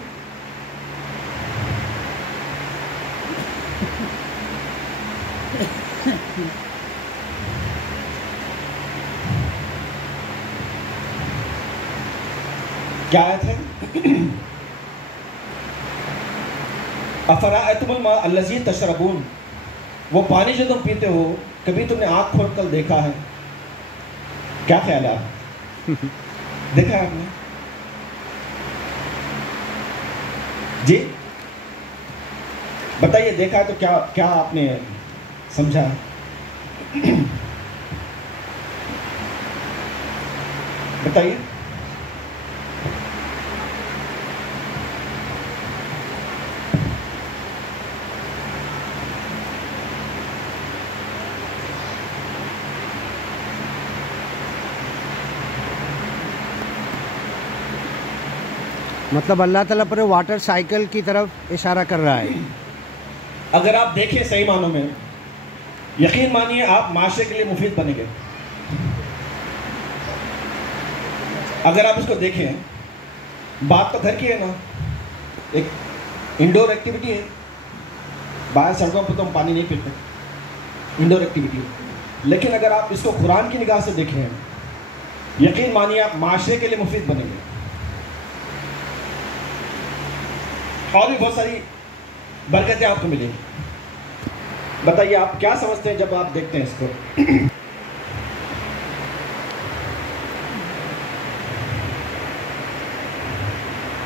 کیا آیت ہے؟ افرأیتم الماء الذی تشربون, وہ پانی جو تم پیتے ہو کبھی تم نے آنکھ کھول کر دیکھا ہے؟ کیا خیال ہے آپ؟ دیکھا ہے آپ نے؟ جی بتائیے, دیکھا ہے تو کیا آپ نے سمجھا؟ بتائیے. مطلب اللہ تعالیٰ پر واٹر سائیکل کی طرف اشارہ کر رہا ہے. اگر آپ دیکھیں صحیح معنوں میں, یقین مانیے آپ معاشرے کے لیے مفید بنیں گے. اگر آپ اس کو دیکھیں, بات تو گھر کی ہے نا, ایک انڈور ایکٹیویٹی ہے, باہر سڑکوں پہ تو ہم پانی نہیں پیتے, انڈور ایکٹیویٹی ہے. لیکن اگر آپ اس کو قرآن کی نگاہ سے دیکھیں, یقین مانیے آپ معاشرے کے لیے مفید بنیں گے. اور بھی بہت ساری برکتیں آپ کو ملیں گی. بتائیے آپ کیا سمجھتے ہیں جب آپ دیکھتے ہیں اس کو؟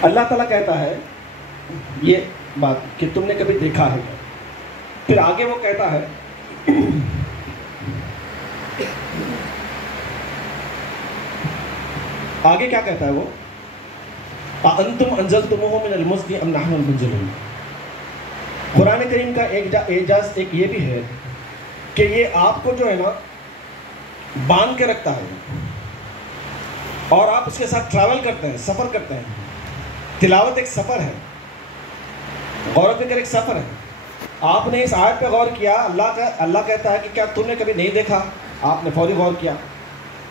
اللہ تعالیٰ کہتا ہے یہ بات کہ تم نے کبھی دیکھا ہے, پھر آگے وہ کہتا ہے آگے کیا کہتا ہے وہ, أَأَنْتُمْ أَنزَلْتُمُوهُ مِنَ الْمُزْنِ أَمْ نَحْنُ الْمُنزِلُونَ. قرآن کریم کا ایک اعجاز ایک یہ بھی ہے کہ یہ آپ کو جو ہے نا باندھ کے رکھتا ہے اور آپ اس کے ساتھ ٹریول کرتے ہیں, سفر کرتے ہیں. تلاوت ایک سفر ہے, غور و فکر ایک سفر ہے. آپ نے اس آیت پہ غور کیا, اللہ کہتا ہے کہ کیا تم نے کبھی نہیں دیکھا؟ آپ نے فوری غور کیا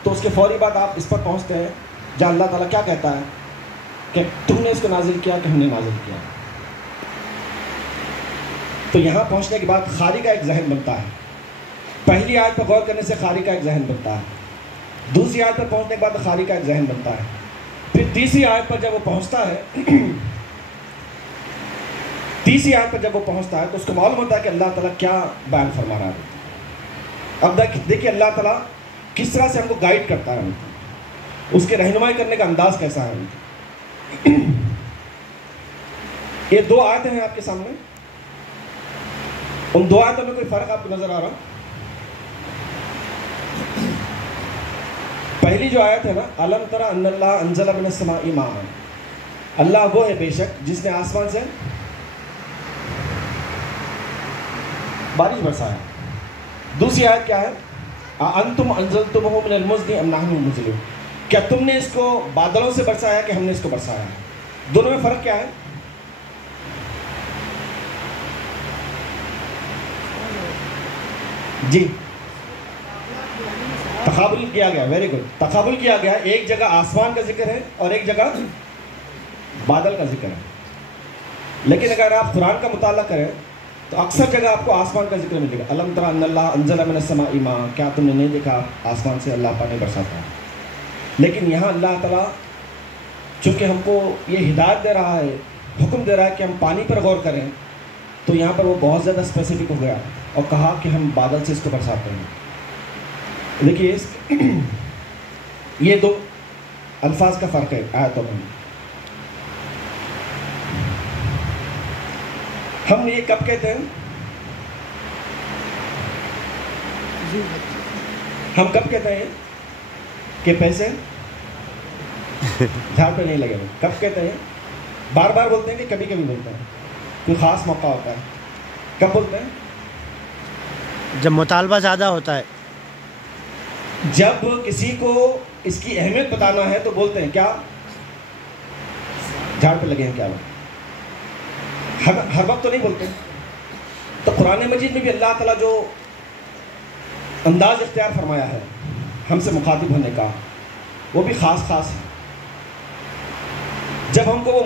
تو اس کے فوری بعد آپ اس پر پہنچتے ہیں جہاں اللہ تعالیٰ کیا کہتا ہے کہ تم نے اس کو نازل کیا کہ ہم نے نازل کیا. تو یہاں پہنچنے کے بعد خاری کا ایک ذہن بنتا ہے. پہلی آیت پر غور کرنے سے خاری کا ایک ذہن بنتا ہے, دوسری آیت پر پہنچنے کے بعد خاری کا ایک ذہن بنتا ہے, پھر تیسری آیت پر جب وہ پہنچتا ہے تو اس کو معلوم ہوتا ہے کہ اللہ تعالیٰ کیا بیان فرما رہا ہے. اب دیکھیے اللہ تعالیٰ کس طرح سے ہم کو گائیڈ کرتا ہے, اس کے رہنمائی کرنے کا انداز کیسا ہے. یہ دو آیتیں ہیں آپ کے سامنے, ان دو آیتوں میں کوئی فرق آپ کو نظر آ رہا؟ پہلی جو آیت ہے نا, الم تر ان اللہ انزل من السماء ماء, اللہ وہ ہے بے شک جس نے آسمان سے بارش برسایا. دوسری آیت کیا ہے؟ انتم انزلتموہ من المزن ام نحن المنزلون، کیا تم نے اس کو بادلوں سے برسایا کہ ہم نے اس کو برسایا ہے؟ دونوں میں فرق کیا ہے؟ جی تقابل کیا گیا، ویری گڈ، تقابل کیا گیا. ایک جگہ آسمان کا ذکر ہے اور ایک جگہ بادل کا ذکر ہے. لیکن اگر آپ قرآن کا مطالعہ کریں تو اکثر جگہ آپ کو آسمان کا ذکر ملے گا. الم تر ان اللہ انزل من السماء ماء، کیا تم نے نہیں دیکھا آسمان سے اللہ پانی برساتا ہے. لیکن یہاں اللہ تعالیٰ چونکہ ہم کو یہ ہدایت دے رہا ہے، حکم دے رہا ہے کہ ہم پانی پر غور کریں، تو یہاں پر وہ بہت زیادہ اسپیسیفک ہو گیا اور کہا کہ ہم بادل سے اس کو برساتے ہیں. دیکھیے یہ دو الفاظ کا فرق ہے آیتوں میں. ہم یہ کب کہتے ہیں؟ ہم کب کہتے ہیں کہ پیسے جھاڑ پہ نہیں لگے ہوئے؟ کب کہتے ہیں؟ بار بار بولتے ہیں کہ کبھی کبھی بولتے ہیں؟ کوئی خاص موقع ہوتا ہے کب بولتے ہیں؟ جب مطالبہ زیادہ ہوتا ہے. جب کسی کو اس کی اہمیت بتانا ہے تو بولتے ہیں کیا؟ جھاڑ پہ لگے ہیں کیا؟ ہر وقت تو نہیں بولتے. تو قرآن مجید میں بھی اللہ تعالیٰ جو انداز اختیار فرمایا ہے ہم سے مخاطب ہونے کا، وہ بھی خاص ہے. جب ہم کو وہ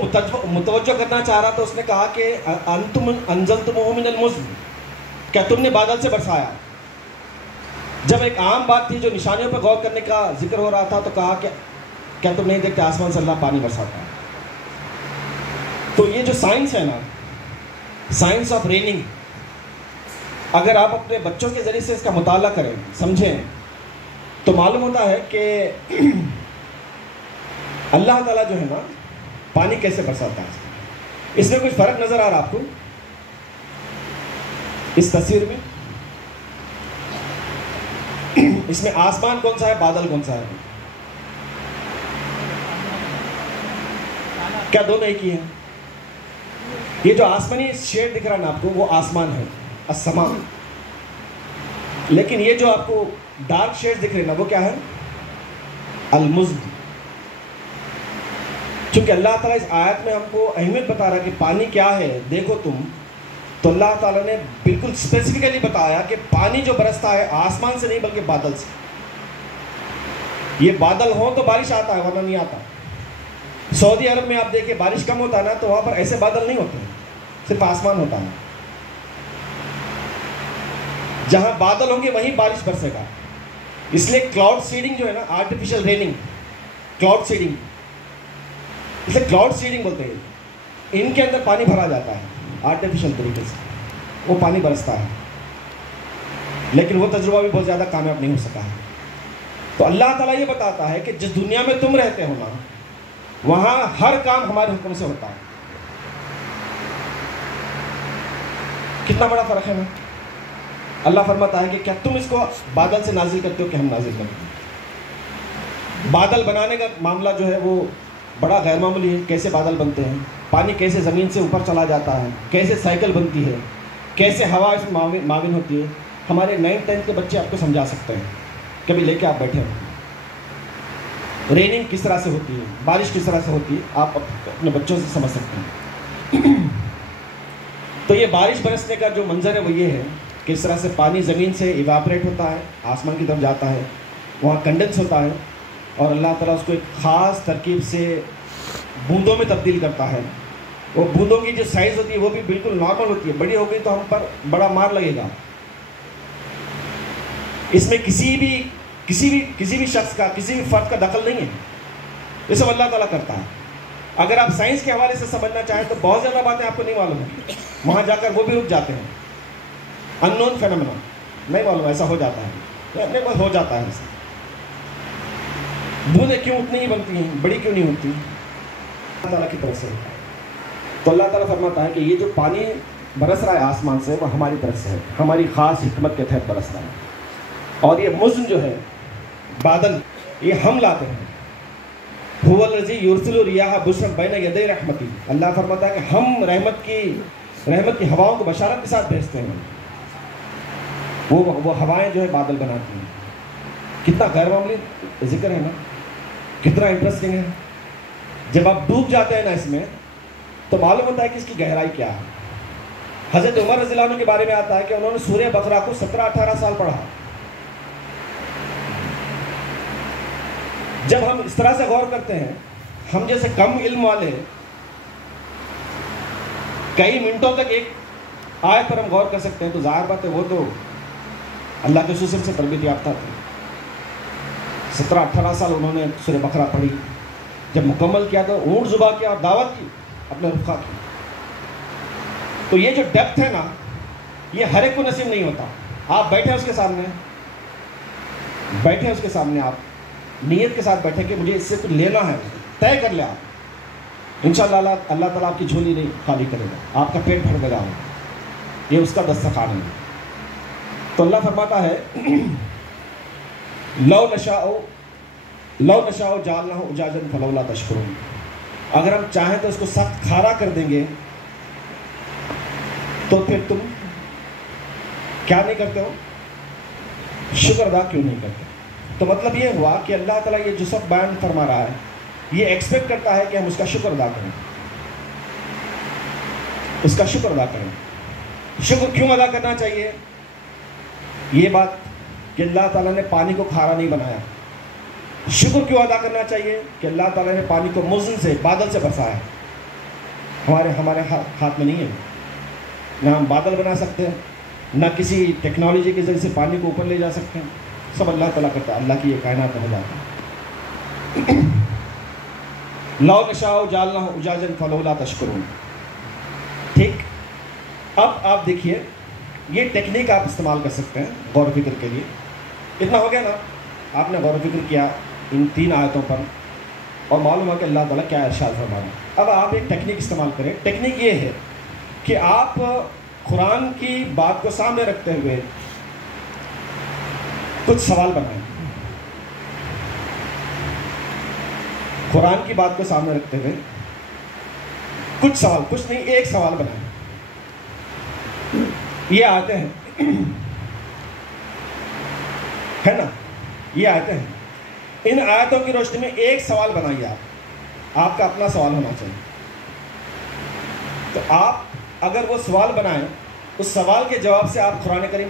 متوجہ کرنا چاہ رہا تو اس نے کہا کہ انتم انزلتموہ من المزن، کیا تم نے بادل سے برسایا. جب ایک عام بات تھی جو نشانیوں پر غور کرنے کا ذکر ہو رہا تھا تو کہا کہ کیا تم نہیں دیکھتے آسمان سے اللہ پانی برساتا ہے. تو یہ جو سائنس ہے نا، سائنس آف ریننگ، اگر آپ اپنے بچوں کے ذریعے سے اس کا مطالعہ کریں، سمجھیں، تو معلوم ہوتا ہے کہ اللہ تعالیٰ جو ہے نا پانی کیسے برساتا ہے. اس میں کچھ فرق نظر آ رہا آپ کو اس تصویر میں؟ اس میں آسمان کون سا ہے، بادل کون سا ہے؟ کیا دونوں ایک ہی ہیں؟ یہ جو آسمانی شیڈ دکھ رہا ہے نا آپ کو، وہ آسمان ہے، السماء. لیکن یہ جو آپ کو ڈارک شیڈ دکھ رہے ہیں نا، وہ کیا ہے؟ المزن. چونکہ اللہ تعالیٰ اس آیت میں ہم کو اہمیت بتا رہا ہے کہ پانی کیا ہے دیکھو تم، تو اللہ تعالیٰ نے بالکل اسپیسیفکلی بتایا کہ پانی جو برستا ہے آسمان سے نہیں بلکہ بادل سے. یہ بادل ہوں تو بارش آتا ہے ورنہ نہیں آتا. سعودی عرب میں آپ دیکھیں بارش کم ہوتا ہے نا تو وہاں پر ایسے بادل نہیں ہوتے ہیں، صرف آسمان ہوتا ہے. جہاں بادل ہوں گے وہیں بارش برسے گا. اس لیے کلاؤڈ سیڈنگ جو ہے نا، آرٹیفیشل ریننگ، کلاؤڈ سیڈنگ، اسے کلاؤڈ سیڈنگ بولتے ہیں. ان کے اندر پانی بھرا جاتا ہے آرٹیفیشل طریقے سے، وہ پانی برستا ہے. لیکن وہ تجربہ بھی بہت زیادہ کامیاب نہیں ہو سکا ہے. تو اللہ تعالیٰ یہ بتاتا ہے کہ جس دنیا میں تم رہتے ہو نا، وہاں ہر کام ہمارے حکم سے ہوتا ہے. کتنا بڑا فرق ہے نا. اللہ فرماتا ہے کہ کیا تم اس کو بادل سے نازل کرتے ہو کہ ہم نازل کرتے ہیں. بادل بنانے کا معاملہ جو ہے وہ بڑا غیر معمولی ہے. کیسے بادل بنتے ہیں، پانی کیسے زمین سے اوپر چلا جاتا ہے، کیسے سائیکل بنتی ہے، کیسے ہوا اس میں معاون ہوتی ہے. ہمارے 9th-10th کے بچے آپ کو سمجھا سکتے ہیں، کبھی لے کے آپ بیٹھے ہو. ریننگ کس طرح سے ہوتی ہے، بارش کس طرح سے ہوتی ہے، آپ اپنے بچوں سے سمجھ سکتے ہیں. تو یہ بارش برسنے کا جو منظر ہے وہ یہ ہے کہ اس طرح سے پانی زمین سے ایواپریٹ ہوتا ہے، آسمان کی طرف جاتا ہے، وہاں کنڈنس ہوتا ہے، اور اللہ تعالیٰ اس کو ایک خاص ترکیب سے بوندوں میں تبدیل کرتا ہے. وہ بوندوں کی جو سائز ہوتی ہے وہ بھی بالکل نارمل ہوتی ہے. بڑی ہو گئی تو ہم پر بڑا مار لگے گا. اس میں کسی بھی شخص کا، کسی بھی فرد کا دخل نہیں ہے. یہ سب اللہ تعالیٰ کرتا ہے. اگر آپ سائنس کے حوالے سے سمجھنا چاہیں تو بہت زیادہ باتیں آپ کو نہیں معلوم ہیں، وہاں جا کر وہ بھی رک جاتے ہیں. ان نون فینومینا، نہیں معلوم ایسا ہو جاتا ہے، ہو جاتا ہے ایسا. بوندیں کیوں اتنی ہی بنتی ہیں، بڑی کیوں نہیں ہوتی؟ اللہ تعالیٰ کی طرف سے. تو اللہ تعالیٰ فرماتا ہے کہ یہ جو پانی برس رہا ہے آسمان سے وہ ہماری طرف سے ہے، ہماری خاص حکمت کے تحت برستا ہے. اور یہ مزن جو ہے، بادل، یہ ہم لاتے ہیں. هو الذی یرسل الریاح بشرا بین یدی رحمتہ. اللہ فرماتا ہے کہ ہم رحمت کی ہواؤں کو بشارت کے ساتھ بھیجتے ہیں. وہ ہوائیں جو ہے بادل بناتی ہیں. کتنا غیر معمولی ذکر ہے نا, کتنا انٹرسٹنگ ہے. جب آپ ڈوب جاتے ہیں نا اس میں تو معلوم ہوتا ہے کہ اس کی گہرائی کیا ہے. حضرت عمر رضی اللہ عنہ کے بارے میں آتا ہے کہ انہوں نے سورہ بقرہ کو 17-18 سال پڑھا. جب ہم اس طرح سے غور کرتے ہیں, ہم جیسے کم علم والے کئی منٹوں تک ایک آیت پر ہم غور کر سکتے ہیں, تو ظاہر بات ہے وہ تو اللہ کے رسول سے تربیت یافتہ تھے. 17-18 سال انہوں نے سورہ بقرہ پڑھی. جب مکمل کیا تو اونٹ ذبح کیا اور دعوت کی اپنے رفقا کی. تو یہ جو ڈیپتھ ہے نا, یہ ہر ایک کو نصیب نہیں ہوتا. آپ بیٹھے اس کے سامنے, آپ نیت کے ساتھ بیٹھے کہ مجھے اس سے کچھ لینا ہے, طے کر لیا. انشاءاللہ اللہ تعالیٰ آپ کی جھولی نہیں خالی کرے گا, آپ کا پیٹ بھر گا. یہ اس کا دسترخوان ہے. تو اللہ فرماتا ہے لو نشاء جعلناہ اجاجا فلولا تشکرون. اگر ہم چاہیں تو اس کو سخت کھارا کر دیں گے تو پھر تم کیا نہیں کرتے ہو, شکر ادا کیوں نہیں کرتے. تو مطلب یہ ہوا کہ اللہ تعالیٰ یہ جو سب بیان فرما رہا ہے, یہ ایکسپیکٹ کرتا ہے کہ ہم اس کا شکر ادا کریں, اس کا شکر ادا کریں. شکر کیوں ادا کرنا چاہیے؟ یہ بات کہ اللہ تعالیٰ نے پانی کو کھارا نہیں بنایا. شکر کیوں ادا کرنا چاہیے کہ اللہ تعالیٰ نے پانی کو مزن سے, بادل سے برسایا. ہمارے ہاتھ میں نہیں ہے, نہ ہم بادل بنا سکتے ہیں, نہ کسی ٹیکنالوجی کے ذریعے سے پانی کو اوپر لے جا سکتے ہیں. سب اللہ تعالیٰ کرتا ہے, اللہ کی یہ کائنات میں ہو جاتا ہے. لو نشاء جعلناہ اجاجا فلولا تشکرون. ٹھیک, اب آپ دیکھیے یہ ٹیکنیک آپ استعمال کر سکتے ہیں غور و فکر کے لیے. اتنا ہو گیا نا, آپ نے غور و فکر کیا ان 3 آیتوں پر اور معلوم ہے کہ اللہ تعالیٰ کیا ارشاد فرما رہا ہے. اب آپ ایک ٹیکنیک استعمال کریں. ٹیکنیک یہ ہے کہ آپ قرآن کی بات کو سامنے رکھتے ہوئے کچھ سوال بنائیں. قرآن کی بات کو سامنے رکھتے ہوئے کچھ سوال, کچھ نہیں, ایک سوال بنائیں. یہ آتے ہیں ہے نا, یہ آتے ہیں. ان آیتوں کی روشنی میں ایک سوال بنائیے. آپ کا اپنا سوال ہونا چاہیے. تو آپ اگر وہ سوال بنائیں, اس سوال کے جواب سے آپ قرآن کریم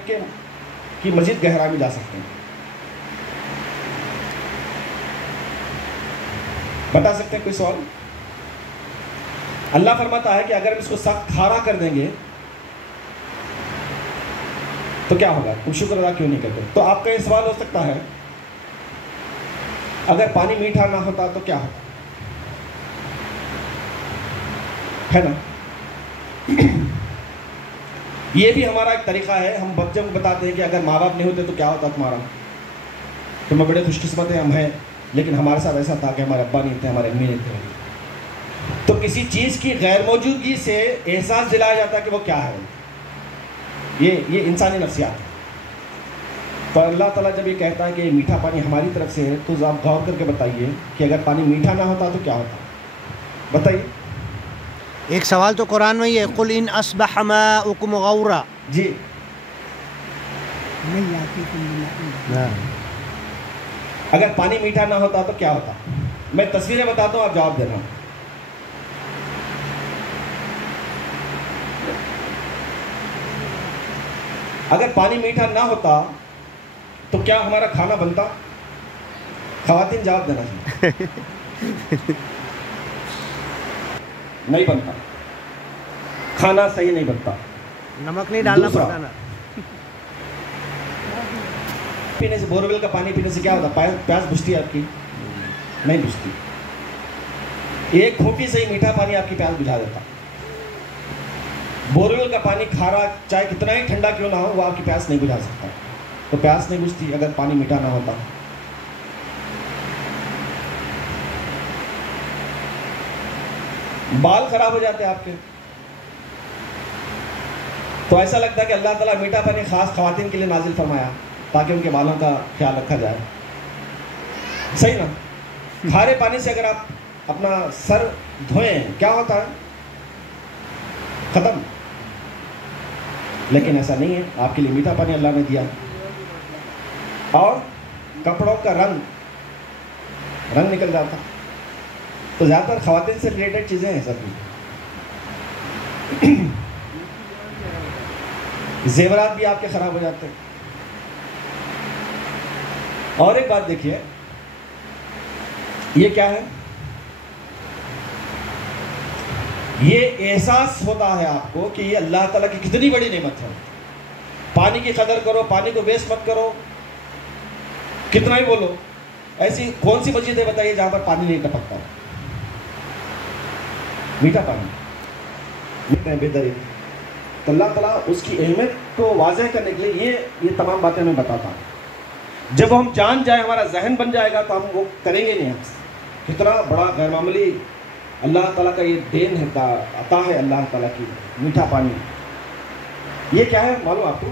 کی مزید گہرائی میں جا سکتے ہیں. بتا سکتے ہیں کوئی سوال؟ اللہ فرماتا ہے کہ اگر ہم اس کو سخت کھارا کر دیں گے تو کیا ہوگا, تم شکر ادا کیوں نہیں کرتے. تو آپ کا یہ سوال ہو سکتا ہے اگر پانی میٹھا نہ ہوتا تو کیا ہوتا, ہے نا. یہ بھی ہمارا ایک طریقہ ہے. ہم بچوں کو بتاتے ہیں کہ اگر ماں باپ نہیں ہوتے تو کیا ہوتا تمہارا. تو میں بڑے خوش قسمت ہیں, ہم ہیں, لیکن ہمارے ساتھ ایسا تھا کہ ہمارے ابا نہیں تھے, ہمارے امی نہیں تھے. تو کسی چیز کی غیر موجودگی سے احساس دلایا جاتا ہے کہ وہ کیا ہے. یہ انسانی نفسیات ہے. تو اللہ تعالیٰ جب یہ کہتا ہے کہ میٹھا پانی ہماری طرف سے ہے, تو آپ غور کر کے بتائیے کہ اگر پانی میٹھا نہ ہوتا تو کیا ہوتا. بتائیے. ایک سوال تو قرآن میں ہی ہے, قل ان اصبح ماؤکم غورا. جی, اگر پانی میٹھا نہ ہوتا تو کیا ہوتا. میں تصویریں بتاتا ہوں, آپ جواب دینا. اگر پانی میٹھا نہ ہوتا تو کیا ہمارا کھانا بنتا؟ خواتین جواب دینا چاہیے. نہیں بنتا, کھانا صحیح نہیں بنتا. نمک نہیں ڈالنا پڑتا نا. پینے سے, بورویل کا پانی پینے سے کیا ہوتا؟ پیاس بجھتی ہے آپ کی؟ نہیں بجھتی. ایک گھونٹی سے ہی میٹھا پانی آپ کی پیاس بجھا دیتا. بورویل کا پانی کھارا چاہے کتنا ہی ٹھنڈا کیوں نہ ہو, وہ آپ کی پیاس نہیں بجھا سکتا. تو پیاس نہیں بجھتی اگر پانی میٹھا نہ ہوتا. بال خراب ہو جاتے آپ کے, تو ایسا لگتا ہے کہ اللہ تعالیٰ میٹھا پانی خاص خواتین کے لیے نازل فرمایا تاکہ ان کے بالوں کا خیال رکھا جائے. صحیح نا. کھارے پانی سے اگر آپ اپنا سر دھوئیں کیا ہوتا ہے؟ ختم. لیکن ایسا نہیں ہے، آپ کے لیے میٹھا پانی اللہ نے دیا. اور کپڑوں کا رنگ نکل جاتا. تو زیادہ تر خواتین سے ریلیٹڈ چیزیں ہیں سب. زیورات بھی آپ کے خراب ہو جاتے ہیں. اور ایک بات دیکھیے، یہ کیا ہے؟ یہ احساس ہوتا ہے آپ کو کہ یہ اللہ تعالیٰ کی کتنی بڑی نعمت ہے. پانی کی قدر کرو، پانی کو ویسٹ مت کرو. کتنا ہی بولو، ایسی کون سی مسجد ہے بتائیے جہاں پر پانی نہیں ٹپکتا؟ میٹھا پانی بے دریغ. تو اللہ تعالیٰ اس کی اہمیت کو واضح کرنے کے لیے یہ تمام باتیں میں بتاتا ہوں. جب ہم جان جائیں، ہمارا ذہن بن جائے گا تو ہم وہ کریں گے نہیں. کتنا بڑا غیر معمولی اللہ تعالیٰ کا یہ دین ہے، عطا ہے اللہ تعالیٰ کی، میٹھا پانی. یہ کیا ہے معلوم آپ کو؟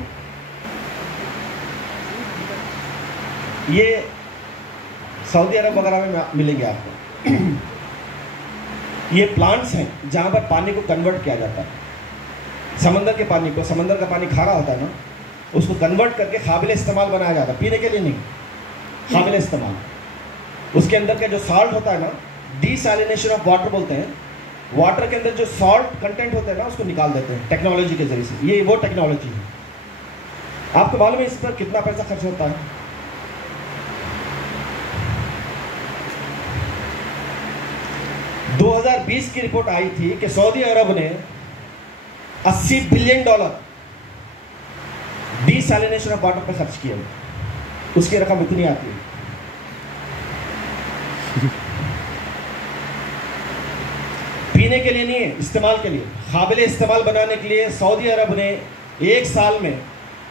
یہ سعودی عرب وغیرہ میں ملیں گے آپ کو. یہ پلانٹس ہیں جہاں پر پانی کو کنورٹ کیا جاتا ہے. سمندر کے پانی کو، سمندر کا پانی کھارا ہوتا ہے نا، اس کو کنورٹ کر کے قابل استعمال بنایا جاتا ہے. پینے کے لیے نہیں، قابل استعمال. اس کے اندر کا جو سالٹ ہوتا ہے نا، ڈی سیلینیشن آف واٹر بولتے ہیں. واٹر کے اندر جو سالٹ کنٹینٹ ہوتا ہے نا، اس کو نکال دیتے ہیں ٹیکنالوجی کے ذریعے سے. یہ وہ ٹیکنالوجی ہے. آپ کو معلوم ہے اس پر کتنا پیسہ خرچ ہوتا ہے؟ 2020 کی رپورٹ آئی تھی کہ سعودی عرب نے $80 billion D salination of water پہ خرچ کیا. اس کی رقم اتنی آتی ہے. پینے کے لیے نہیں ہے، استعمال کے لیے، قابل استعمال بنانے کے لیے سعودی عرب نے ایک سال میں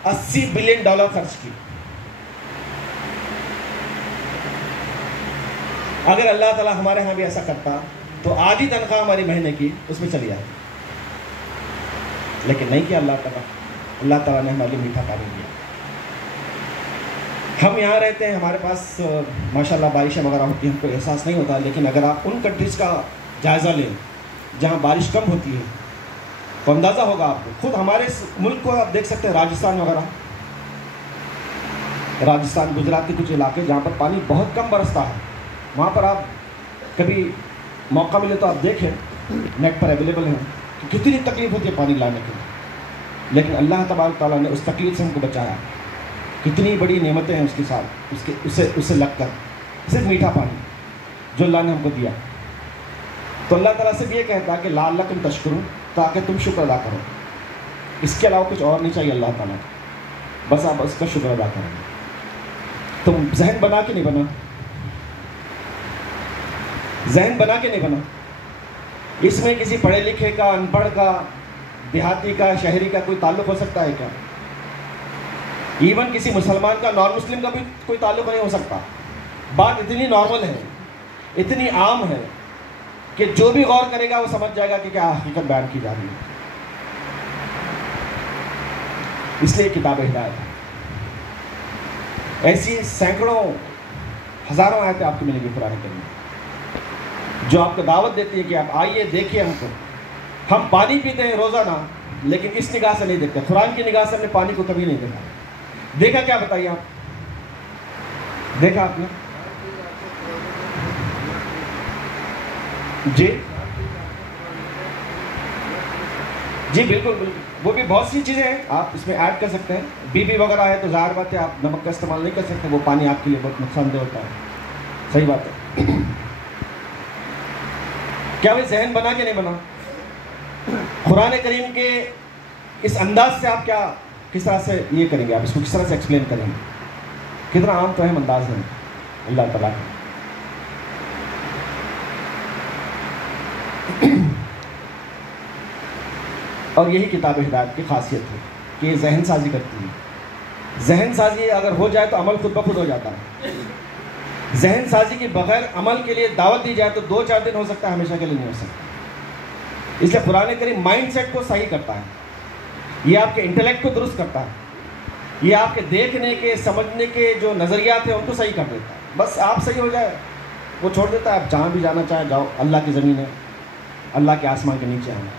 $80 بلین خرچ کی. اگر اللہ تعالیٰ ہمارے ہاں بھی ایسا کرتا تو آدھی تنخواہ ہماری مہینے کی اس میں چلی جاتی. لیکن نہیں کیا اللہ تعالیٰ. اللہ تعالیٰ نے ہمارے لیے میٹھا پانی دیا. ہم یہاں رہتے ہیں، ہمارے پاس ماشاءاللہ بارشیں وغیرہ ہوتی ہیں، ہم کو احساس نہیں ہوتا. لیکن اگر آپ ان کنٹریز کا جائزہ لیں جہاں بارش کم ہوتی ہے تو اندازہ ہوگا آپ کو. خود ہمارے ملک کو آپ دیکھ سکتے ہیں، راجستھان وغیرہ، راجستھان گجرات کے کچھ علاقے جہاں پر پانی بہت کم برستا ہے، وہاں پر آپ کبھی موقع ملے تو آپ دیکھیں، نیٹ پر اویلیبل ہیں کہ کتنی تکلیف ہوتی ہے پانی لانے کے لیے. لیکن اللہ تبارک تعالیٰ نے اس تکلیف سے ہم کو بچایا. کتنی بڑی نعمتیں ہیں اس کے ساتھ، اسے لگ کر. صرف میٹھا پانی جو اللہ نے ہم کو دیا. تو اللہ تعالیٰ سے بھی یہ کہتا ہے کہ لعلکم تشکرون، تاکہ تم شکر ادا کرو. اس کے علاوہ کچھ اور نہیں چاہیے اللہ تعالیٰ کو، بس آپ اس کا شکر ادا کریں. تم ذہن بنا کے نہیں بنا، ذہن بنا کے نہیں بنا. اس میں کسی پڑھے لکھے کا، ان پڑھ کا، دیہاتی کا، شہری کا کوئی تعلق ہو سکتا ہے کیا؟ ایون کسی مسلمان کا نان مسلم کا بھی کوئی تعلق نہیں ہو سکتا. بات اتنی نارمل ہے، اتنی عام ہے کہ جو بھی غور کرے گا وہ سمجھ جائے گا کہ کیا حقیقت بیان کی جا رہی ہے. اس لیے کتاب ہدایت ہے. ایسی سینکڑوں ہزاروں آیتیں آپ کو ملیں گی قرآن کریم میں، جو آپ کو دعوت دیتی ہے کہ آپ آئیے دیکھیے ہم کو. ہم پانی پیتے ہیں روزانہ، لیکن اس نگاہ سے نہیں دیکھتے. قرآن کی نگاہ سے ہم نے پانی کو کبھی نہیں دیکھا. دیکھا کیا بتائیے آپ؟ دیکھا آپ نے؟ جی جی بالکل بالکل. وہ بھی بہت سی چیزیں ہیں، آپ اس میں ایڈ کر سکتے ہیں. بی بی وغیرہ ہے تو ظاہر بات ہے آپ نمک کا استعمال نہیں کر سکتے، وہ پانی آپ کے لیے بہت نقصان دہ ہوتا ہے. صحیح بات ہے. کیا وہ ذہن بنا کہ نہیں بنا؟ قرآن کریم کے اس انداز سے آپ کس طرح سے یہ کریں گے؟ آپ اس کو کس طرح سے ایکسپلین کریں گے؟ کتنا عام تو اہم انداز ہے اللہ تعالیٰ کا. اور یہی کتاب ہدایت کی خاصیت ہے کہ یہ ذہن سازی کرتی ہے. ذہن سازی اگر ہو جائے تو عمل خود بخود ہو جاتا ہے. ذہن سازی کے بغیر عمل کے لیے دعوت دی جائے تو 2-4 دن ہو سکتا ہے، ہمیشہ کے لیے نہیں ہو سکتا. اس لیے قرآن کریم مائنڈ سیٹ کو صحیح کرتا ہے. یہ آپ کے انٹلیکٹ کو درست کرتا ہے. یہ آپ کے دیکھنے کے، سمجھنے کے جو نظریات ہیں ان کو صحیح کر دیتا ہے. بس آپ صحیح ہو جائے وہ چھوڑ دیتا ہے. آپ جہاں بھی جانا چاہیں جاؤ. اللہ کی زمین ہے، اللہ کے آسمان کے نیچے آنا،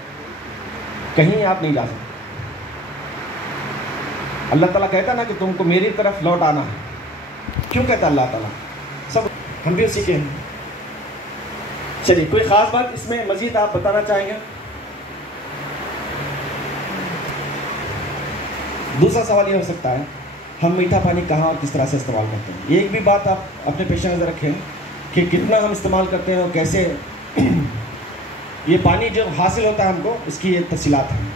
کہیں آپ نہیں جا سکتے. اللہ تعالیٰ کہتا نا کہ تم کو میری طرف لوٹ آنا ہے. کیوں کہتا اللہ تعالیٰ؟ سب ہم بھی اسی کے ہیں. چلیے کوئی خاص بات اس میں مزید آپ بتانا چاہیں گے؟ دوسرا سوال یہ ہو سکتا ہے ہم میٹھا پانی کہاں اور کس طرح سے استعمال کرتے ہیں. ایک بھی بات آپ اپنے پیش نظر رکھیں کہ کتنا ہم استعمال کرتے ہیں اور کیسے یہ پانی جو حاصل ہوتا ہے ہم کو اس کی یہ تفصیلات ہیں.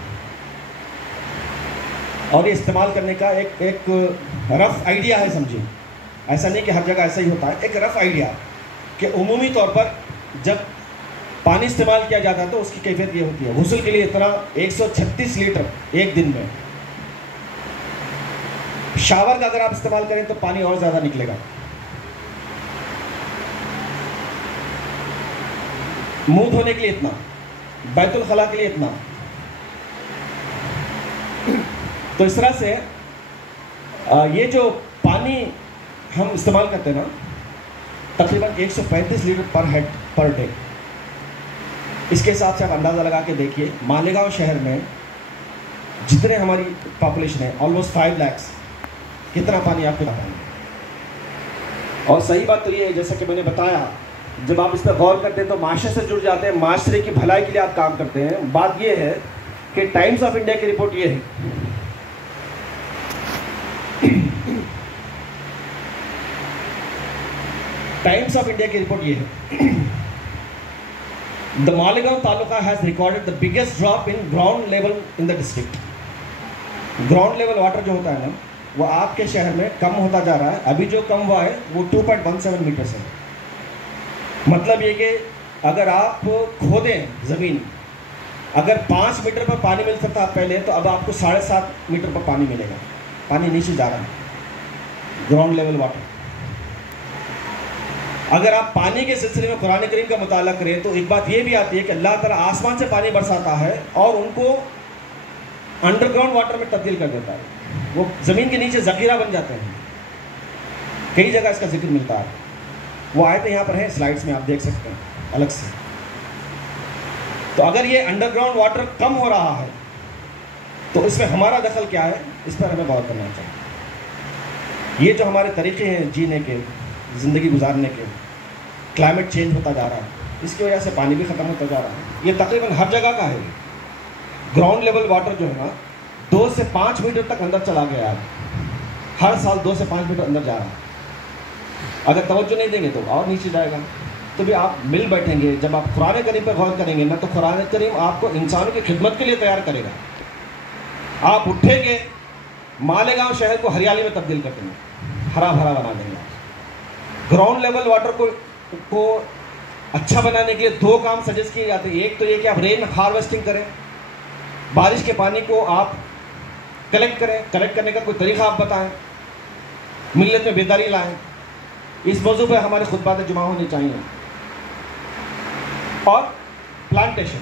اور یہ استعمال کرنے کا ایک رف آئیڈیا ہے سمجھیں. ایسا نہیں کہ ہر جگہ ایسا ہی ہوتا ہے. ایک رف آئیڈیا کہ عمومی طور پر جب پانی استعمال کیا جاتا ہے تو اس کی کیفیت یہ ہوتی ہے. غسل کے لیے اتنا 136 لیٹر ایک دن میں. شاور کا اگر آپ استعمال کریں تو پانی اور زیادہ نکلے گا. منہ دھونے کے لیے اتنا, بیت الخلاء کے لیے اتنا. تو اس طرح سے یہ جو پانی ہم استعمال کرتے ہیں نا تقریباً 135 لیٹر پر ہیڈ پر ڈے. اس کے حساب سے آپ اندازہ لگا کے دیکھیے مالیگاؤں شہر میں جتنے ہماری پاپولیشن ہے آلموسٹ 5 لاکھ, کتنا پانی آپ کو لگا ہے. اور صحیح بات تو یہ ہے جیسا کہ میں نے بتایا جب آپ اس پہ غور کرتے ہیں تو معاشرے سے جڑ جاتے ہیں, معاشرے کی بھلائی کے لیے آپ کام کرتے ہیں. بات یہ ہے کہ ٹائمز آف انڈیا کی رپورٹ یہ ہے ٹائمز آف انڈیا کی رپورٹ یہ ہے The Malegaon Taluka has recorded the biggest drop in ground level in the district. Ground level water جو ہوتا ہے نا وہ آپ کے شہر میں کم ہوتا جا رہا ہے. ابھی جو کم ہوا ہے وہ 2.17 میٹر سے. مطلب یہ کہ اگر آپ کھودیں زمین, اگر 5 میٹر پر پانی مل سکتا پہلے تو اب آپ کو 7.5 میٹر پر پانی ملے گا. پانی نیچے جا رہا ہے گراؤنڈ لیول واٹر. اگر آپ پانی کے سلسلے میں قرآن کریم کا مطالعہ کریں تو ایک بات یہ بھی آتی ہے کہ اللہ تعالیٰ آسمان سے پانی برساتا ہے اور ان کو انڈر گراؤنڈ واٹر میں تبدیل کر دیتا ہے. وہ زمین کے نیچے ذخیرہ بن جاتے ہیں. کئی جگہ اس کا ذکر ملتا ہے. وہ آیتیں یہاں پر ہیں سلائڈس میں آپ دیکھ سکتے ہیں الگ سے. تو اگر یہ انڈر گراؤنڈ واٹر کم ہو رہا ہے تو اس میں ہمارا دخل کیا ہے, اس پر ہمیں غور کرنا چاہیے. یہ جو ہمارے طریقے ہیں جینے کے, زندگی گزارنے کے, کلائمیٹ چینج ہوتا جا رہا ہے, اس کی وجہ سے پانی بھی ختم ہوتا جا رہا ہے. یہ تقریباً ہر جگہ کا ہے. گراؤنڈ لیول واٹر جو ہے نا 2 سے 5 میٹر تک اندر چلا گیا ہے. ہر سال 2 سے 5 میٹر اندر جا رہا ہے. اگر توجہ نہیں دیں گے تو اور نیچے جائے گا. تو بھی آپ مل بیٹھیں گے, جب آپ قرآن کریم پر غور کریں گے نا تو قرآن کریم آپ کو انسانوں کی خدمت کے لیے تیار کرے گا. آپ اٹھیں گے مالیگاؤں شہر کو ہریالی میں تبدیل کر دیں گے, ہرا بھرا بنا دیں گے. گراؤنڈ لیول واٹر کو اچھا بنانے کے لیے 2 کام سجیسٹ کیے جاتے ہیں. ایک تو یہ کہ آپ رین ہارویسٹنگ کریں, بارش کے پانی کو آپ کلیکٹ کریں. کلیکٹ کرنے کا کوئی طریقہ آپ بتائیں, ملت میں بیداری لائیں. اس موضوع پہ ہمارے خطبات جمعہ ہونے چاہیے. اور پلانٹیشن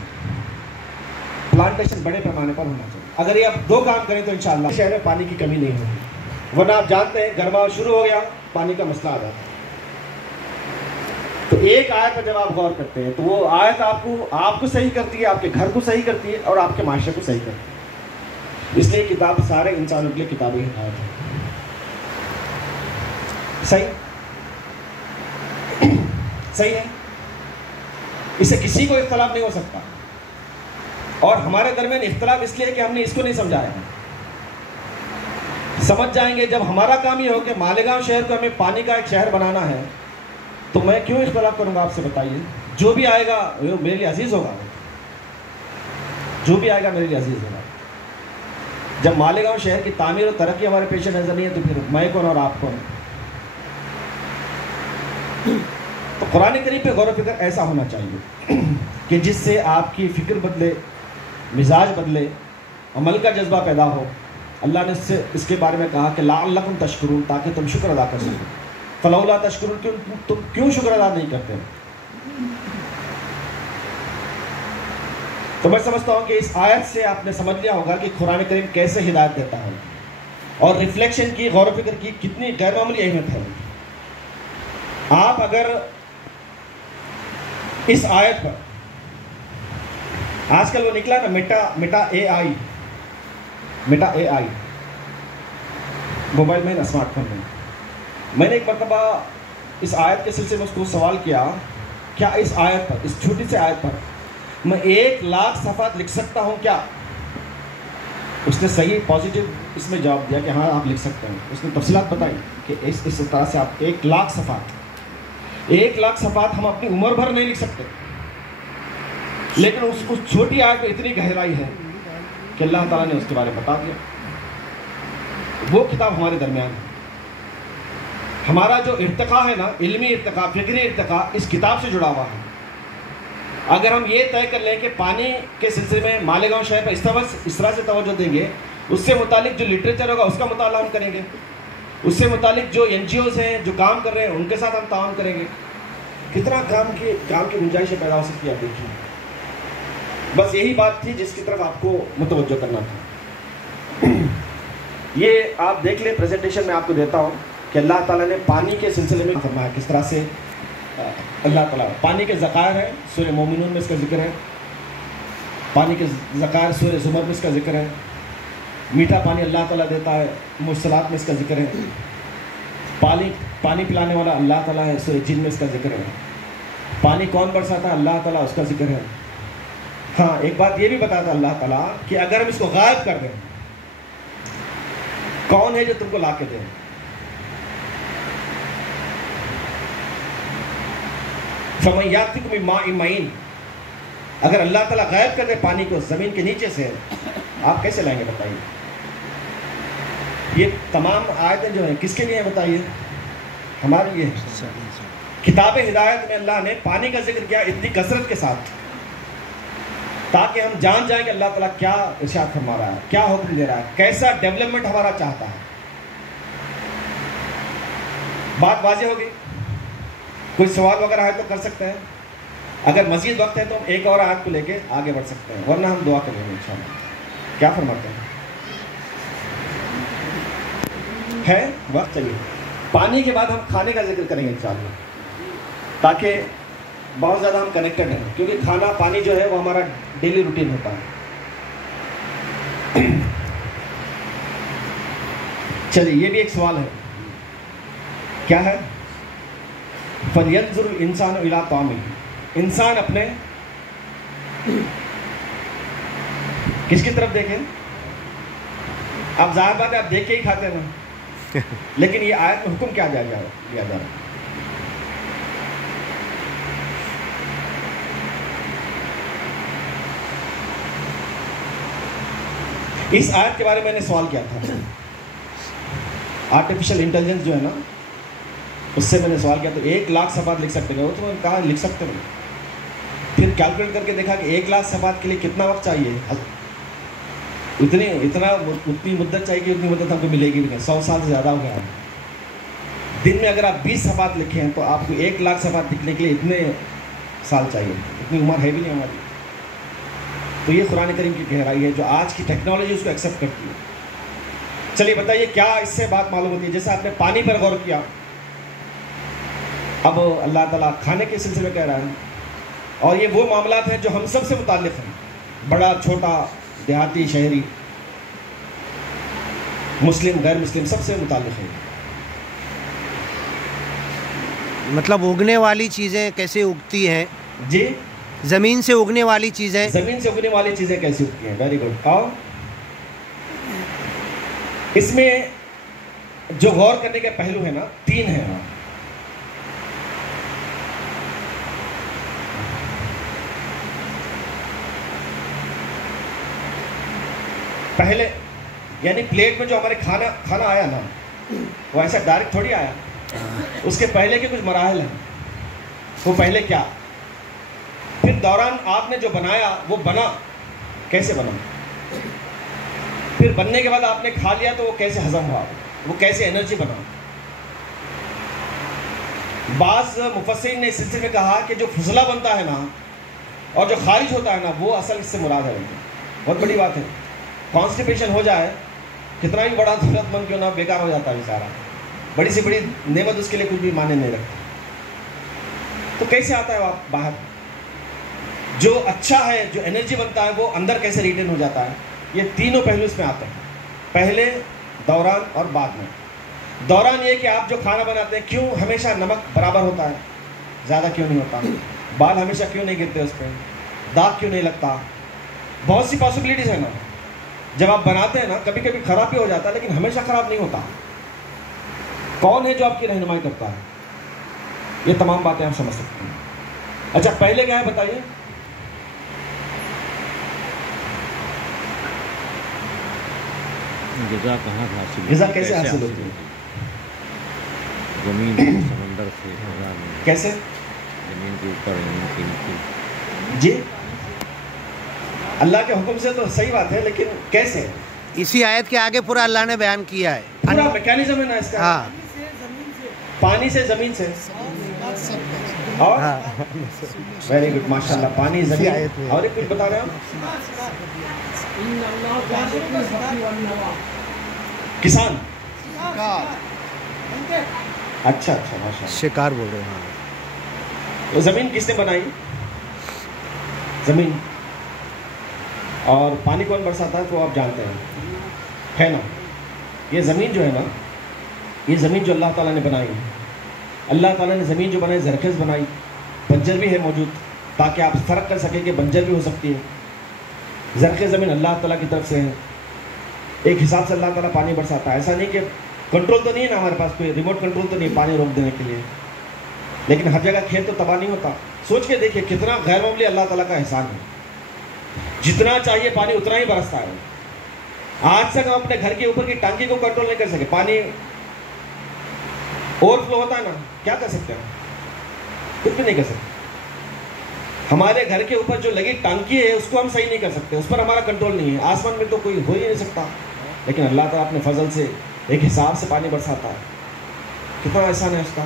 بڑے پیمانے پر ہونا چاہیے. اگر یہ آپ 2 کام کریں تو انشاءاللہ شہر میں پانی کی کمی نہیں ہوگی. ورنہ آپ جانتے ہیں گرما شروع ہو گیا پانی کا مسئلہ آ جاتا ہے. تو ایک آیت پر جب آپ غور کرتے ہیں تو وہ آیت آپ کو صحیح کرتی ہے, آپ کے گھر کو صحیح کرتی ہے اور آپ کے معاشرے کو صحیح کرتی ہے. اس لیے کتاب سارے انسانوں کے لیے کتابی ہدایت ہے. صحیح ہے. اس سے کسی کو اختلاف نہیں ہو سکتا. اور ہمارے درمیان اختلاف اس لیے کہ ہم نے اس کو نہیں سمجھایا ہے. سمجھ جائیں گے جب ہمارا کام یہ ہو کہ مالیگاؤں شہر کو ہمیں پانی کا ایک شہر بنانا ہے تو میں کیوں اختلاف کروں گا آپ سے, بتائیے. جو بھی آئے گا میرے لیے عزیز ہوگا, جو بھی آئے گا میرے لیے عزیز ہوگا. جب مالیگاؤں شہر کی تعمیر اور ترقی ہمارے پیش نظر نہیں ہے تو پھر میں کون اور آپ کون. تو قرآن کریم پہ غور و فکر ایسا ہونا چاہیے کہ جس سے آپ کی فکر بدلے, مزاج بدلے, عمل کا جذبہ پیدا ہو. اللہ نے اس کے بارے میں کہا کہ لعلکم تشکرون, تاکہ تم شکر ادا کر سکو. فلولا تشکرون, تم کیوں شکر ادا نہیں کرتے؟ تو میں سمجھتا ہوں کہ اس آیت سے آپ نے سمجھ لیا ہوگا کہ قرآن کریم کیسے ہدایت دیتا ہے اور ریفلیکشن کی, غور و فکر کی کتنی غیر معمولی اہمیت ہے. آپ اگر اس آیت پر, آج کل وہ نکلا نا میٹا اے آئی, موبائل میں اسمارٹ فون میں نے ایک مرتبہ اس آیت کے سلسلے میں اس کو سوال کیا، کیا اس آیت پر، اس چھوٹی سی آیت پر میں 1,00,000 صفحات لکھ سکتا ہوں کیا؟ اس نے صحیح پازیٹیو اس میں جواب دیا کہ ہاں آپ لکھ سکتے ہیں. اس نے تفصیلات بتائی کہ اس طرح سے آپ 1,00,000 صفحات 1,00,000 صفحات ہم اپنی عمر بھر نہیں لکھ سکتے، لیکن اس چھوٹی آیت میں اتنی گہرائی ہے کہ اللہ تعالیٰ نے اس کے بارے میں بتا دیا. وہ کتاب ہمارے درمیان ہے. ہمارا جو ارتقاء ہے نا، علمی ارتقاء، فکری ارتقاء اس کتاب سے جڑا ہوا ہے. اگر ہم یہ طے کر لیں کہ پانی کے سلسلے میں مالیگاؤں شہر پر اس طرح سے توجہ دیں گے، اس سے متعلق جو لٹریچر ہوگا اس کا مطالعہ ہم کریں گے، اس سے متعلق جو NGOs ہیں جو کام کر رہے ہیں ان کے ساتھ ہم تعاون کریں گے، کتنا کام کی گنجائشیں پیدا ہو سکتی ہے آپ دیکھیے. بس یہی بات تھی جس کی طرف آپ کو متوجہ کرنا تھا. یہ آپ دیکھ لیں، پریزنٹیشن میں آپ کو دیتا ہوں کہ اللہ تعالیٰ نے پانی کے سلسلے میں فرمایا کس طرح سے. اللہ تعالیٰ پانی کے ذخائر ہیں، سورہ مومنون میں اس کا ذکر ہے. پانی کے ذخائر سورہ زمر میں اس کا ذکر ہے. میٹھا پانی اللہ تعالیٰ دیتا ہے، مرسلات میں اس کا ذکر ہے. پانی پلانے والا اللہ تعالیٰ ہے، سورہ جن میں اس کا ذکر ہے. پانی کون برساتا ہے؟ اللہ تعالیٰ، اس کا ذکر ہے. ہاں ایک بات یہ بھی بتاتا اللہ تعالیٰ کہ اگر ہم اس کو غائب کر دیں، کون ہے جو تم کو لا کے دے؟ فَمَن يَأْتِكُم بِمَاءٍ مَّعِينٍ. اگر اللہ تعالیٰ غائب کر دے پانی کو زمین کے نیچے سے، آپ کیسے لائیں گے بتائیے؟ یہ تمام آیتیں جو ہیں کس کے لیے ہیں بتائیے؟ ہمارے لیے. کتاب ہدایت میں اللہ نے پانی کا ذکر کیا اتنی کثرت کے ساتھ تاکہ ہم جان جائیں کہ اللہ تعالیٰ کیا ارشاد فرما رہا ہے، کیا حکم دے رہا ہے، کیسا ڈیولپمنٹ ہمارا چاہتا ہے. بات واضح ہوگی؟ کوئی سوال وغیرہ ہے تو کر سکتے ہیں. اگر مزید وقت ہے تو ہم ایک اور آیت کو لے کے آگے بڑھ سکتے ہیں، ورنہ ہم دعا کریں گے انشاءاللہ. کیا فرماتے ہیں؟ ہے وقت چلیے. پانی کے بعد ہم کھانے کا ذکر کریں گے انشاءاللہ، تاکہ بہت زیادہ ہم کنیکٹڈ ہیں، کیونکہ کھانا پانی جو ہے وہ ہمارا ڈیلی روٹین ہوتا ہے. چلیے یہ بھی ایک سوال ہے. کیا ہے؟ فَلْيَنْظُرِ الْإِنسَانُ إِلَىٰ طَعَامِهِ. انسان اپنے کس کی طرف دیکھیں؟ آپ ظاہر بات ہے آپ دیکھ کے ہی کھاتے ہیں نا، لیکن یہ آیت میں حکم کیا دیا جا رہا ہے؟ اس آیت کے بارے میں نے سوال کیا تھا. آرٹیفیشل انٹیلیجنس جو ہے نا، اس سے میں نے سوال کیا تو 1,00,000 صفحات لکھ سکتے ہیں. وہ تو میں نے کہا لکھ سکتے ہیں. پھر کیلکولیٹ کر کے دیکھا کہ 1,00,000 صفحات کے لیے کتنا وقت چاہیے. اتنی مدت چاہیے کہ اتنی مدت ہم کو ملے گی بھی نہیں. 100 سال سے زیادہ ہو گیا. دن میں اگر آپ 20 صفحات لکھیں ہیں تو آپ کو 1,00,000 صفحات لکھنے کے لیے اتنے سال چاہیے. اتنی عمر ہے بھی نہیں ہماری. تو یہ قرآن کریم کی گہرائی ہے جو آج کی ٹیکنالوجی اس کو ایکسیپٹ کرتی ہے. چلیے بتائیے کیا اس سے بات معلوم ہوتی ہے؟ جیسے آپ نے پانی پر غور کیا، اب اللہ تعالیٰ کھانے کے سلسلے میں کہہ رہا ہے، اور یہ وہ معاملات ہیں جو ہم سب سے متعلق ہیں، بڑا چھوٹا، دیہاتی، شہری، مسلم غیر مسلم، سب سے متعلق ہے. مطلب اگنے والی چیزیں کیسے اگتی ہیں؟ جی زمین سے اگنے والی چیزیں، زمین سے اگنے والی چیزیں کیسے اگتی ہیں؟ Very good. اور اس میں جو غور کرنے کے پہلو ہیں نا، 3 ہیں. پہلے یعنی پلیٹ میں جو ہمارے کھانا آیا نا، وہ ایسا ڈائریکٹ تھوڑی آیا. اس کے پہلے کے کچھ مراحل ہیں. وہ پہلے کیا، پھر دوران آپ نے جو بنایا وہ بنا کیسے بنا، پھر بننے کے بعد آپ نے کھا لیا تو وہ کیسے ہضم ہوا، وہ کیسے انرجی بنا. بعض مفسرین نے اس سلسلے میں کہا کہ جو فضلہ بنتا ہے نا اور جو خارج ہوتا ہے نا، وہ اصل اس سے مراد ہے. بہت بڑی بات ہے. کانسٹیپیشن ہو جائے، کتنا بھی بڑا دولت مند کیوں نہ، بیکار ہو جاتا ہے بیچارہ. بڑی سے بڑی نعمت اس کے لیے کچھ بھی معنی نہیں رکھتا. تو کیسے آتا ہے آپ باہر؟ جو اچھا ہے، جو انرجی بنتا ہے، وہ اندر کیسے ریٹین ہو جاتا ہے. یہ تینوں پہلو اس میں آتے ہیں، پہلے، دوران اور بعد میں. دوران یہ کہ آپ جو کھانا بناتے ہیں کیوں ہمیشہ نمک برابر ہوتا ہے، زیادہ کیوں نہیں ہوتا، بال ہمیشہ کیوں نہیں گرتے اس پہ، داغ کیوں نہیں لگتا، بہت سی پاسبلٹیز ہیں نا. جب آپ بناتے ہیں نا کبھی کبھی خراب بھی ہو جاتا ہے لیکن ہمیشہ خراب نہیں ہوتا. کون ہے جو آپ کی رہنمائی کرتا ہے؟ یہ تمام باتیں آپ سمجھ سکتے ہیں. اچھا پہلے کیا ہے بتائیے؟ غذا کہاں حاصل غذا کیسے حاصل ہوتی ہے؟ زمین سے، سمندر سے، فضا میں، کیسے؟ زمین کے اوپر، زمین کے نیچے. جی اللہ کے حکم سے تو صحیح بات ہے لیکن کیسے؟ اسی آیت کے آگے پورا اللہ نے بیان کیا ہے. پورا میکینزم ہے نا اس کا. ہاں پانی سے، زمین سے، اور ویری گڈ ماشاء اللہ. پانی، زمین، اور ایک کچھ بتا رہے ہیں کسان. اچھا اچھا ماشاء اللہ. شکار بول رہے ہیں. ہاں تو زمین کس نے بنائی؟ زمین. اور پانی کون برساتا ہے تو آپ جانتے ہیں ہے نا. یہ زمین جو ہے نا، یہ زمین جو اللہ تعالیٰ نے بنائی، اللہ تعالیٰ نے زمین جو بنائی زرخیز بنائی، بنجر بھی ہے موجود تاکہ آپ فرق کر سکیں کہ بنجر بھی ہو سکتی ہے. زرخیز زمین اللہ تعالیٰ کی طرف سے ہے. ایک حساب سے اللہ تعالیٰ پانی برساتا ہے. ایسا نہیں کہ کنٹرول تو نہیں ہے نا ہمارے پاس، کوئی ریموٹ کنٹرول تو نہیں پانی روک دینے کے لیے، لیکن ہر جگہ کھیت تو تباہ نہیں ہوتا. سوچ کے دیکھیے کتنا غیر معمولی اللہ تعالیٰ کا احسان ہے. جتنا چاہیے پانی اتنا ہی برستا ہے. آج تک ہم اپنے گھر کے اوپر کی ٹانکی کو کنٹرول نہیں کر سکے. پانی اوور فلو ہوتا ہے نا، کیا کر سکتے ہیں؟ کچھ بھی نہیں کر سکتے. ہمارے گھر کے اوپر جو لگی ٹانکی ہے اس کو ہم صحیح نہیں کر سکتے، اس پر ہمارا کنٹرول نہیں ہے. آسمان میں تو کوئی ہو ہی نہیں سکتا، لیکن اللہ تعالیٰ اپنے فضل سے ایک حساب سے پانی برساتا ہے. کتنا احسان ہے اس کا.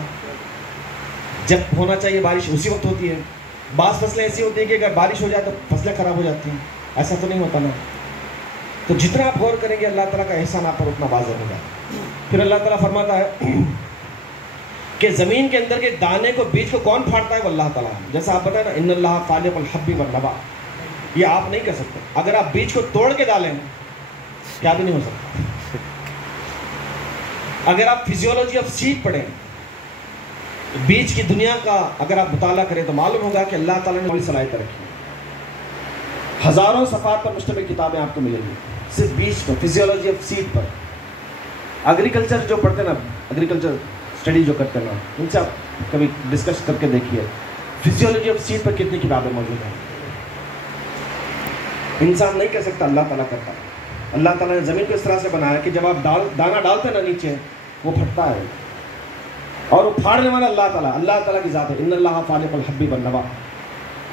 جب ہونا چاہیے بارش اسی وقت ہوتی ہے. بعض فصلیں ایسی ہوتی ہیں کہ اگر بارش ہو جائے تو فصلیں خراب ہو جاتی ہیں، ایسا تو نہیں ہوتا نا. تو جتنا آپ غور کریں گے اللہ تعالیٰ کا احسان آپ پر اتنا واضح ہوگا. پھر اللہ تعالیٰ فرماتا ہے کہ زمین کے اندر کے دانے کو، بیج کو کون پھاڑتا ہے؟ وہ اللہ تعالیٰ. جیسا آپ بتائیں نا ان اللہ فالق الحب والنوا، یہ آپ نہیں کر سکتے. اگر آپ بیج کو توڑ کے ڈالیں کیا بھی نہیں ہو سکتا. اگر آپ فزیولوجی آف سیڈ پڑھیں، بیج کی دنیا کا اگر آپ مطالعہ کریں تو معلوم ہوگا کہ اللہ تعالیٰ نے بڑی صلاحیت رکھی ہے. ہزاروں صفحات پر مشتمل کتابیں آپ کو ملیں گی صرف بیج پر، فزیولوجی آف سیڈ پر. ایگریکلچر جو پڑھتے نا، ایگریکلچر اسٹڈی جو کرتے نا، ان سے آپ کبھی ڈسکس کر کے دیکھیے فزیولوجی آف سیڈ پر کتنی کتابیں موجود ہیں. انسان نہیں کر سکتا، اللہ تعالیٰ کرتا ہے. اللہ تعالیٰ نے زمین کو اس طرح سے بنایا کہ جب آپ دانا ڈالتے ہیں نا نیچے، وہ پھٹتا ہے اور وہ پھاڑنے والا اللہ تعالیٰ کی ذات ہے. ان اللہ فالق الحب والنوا،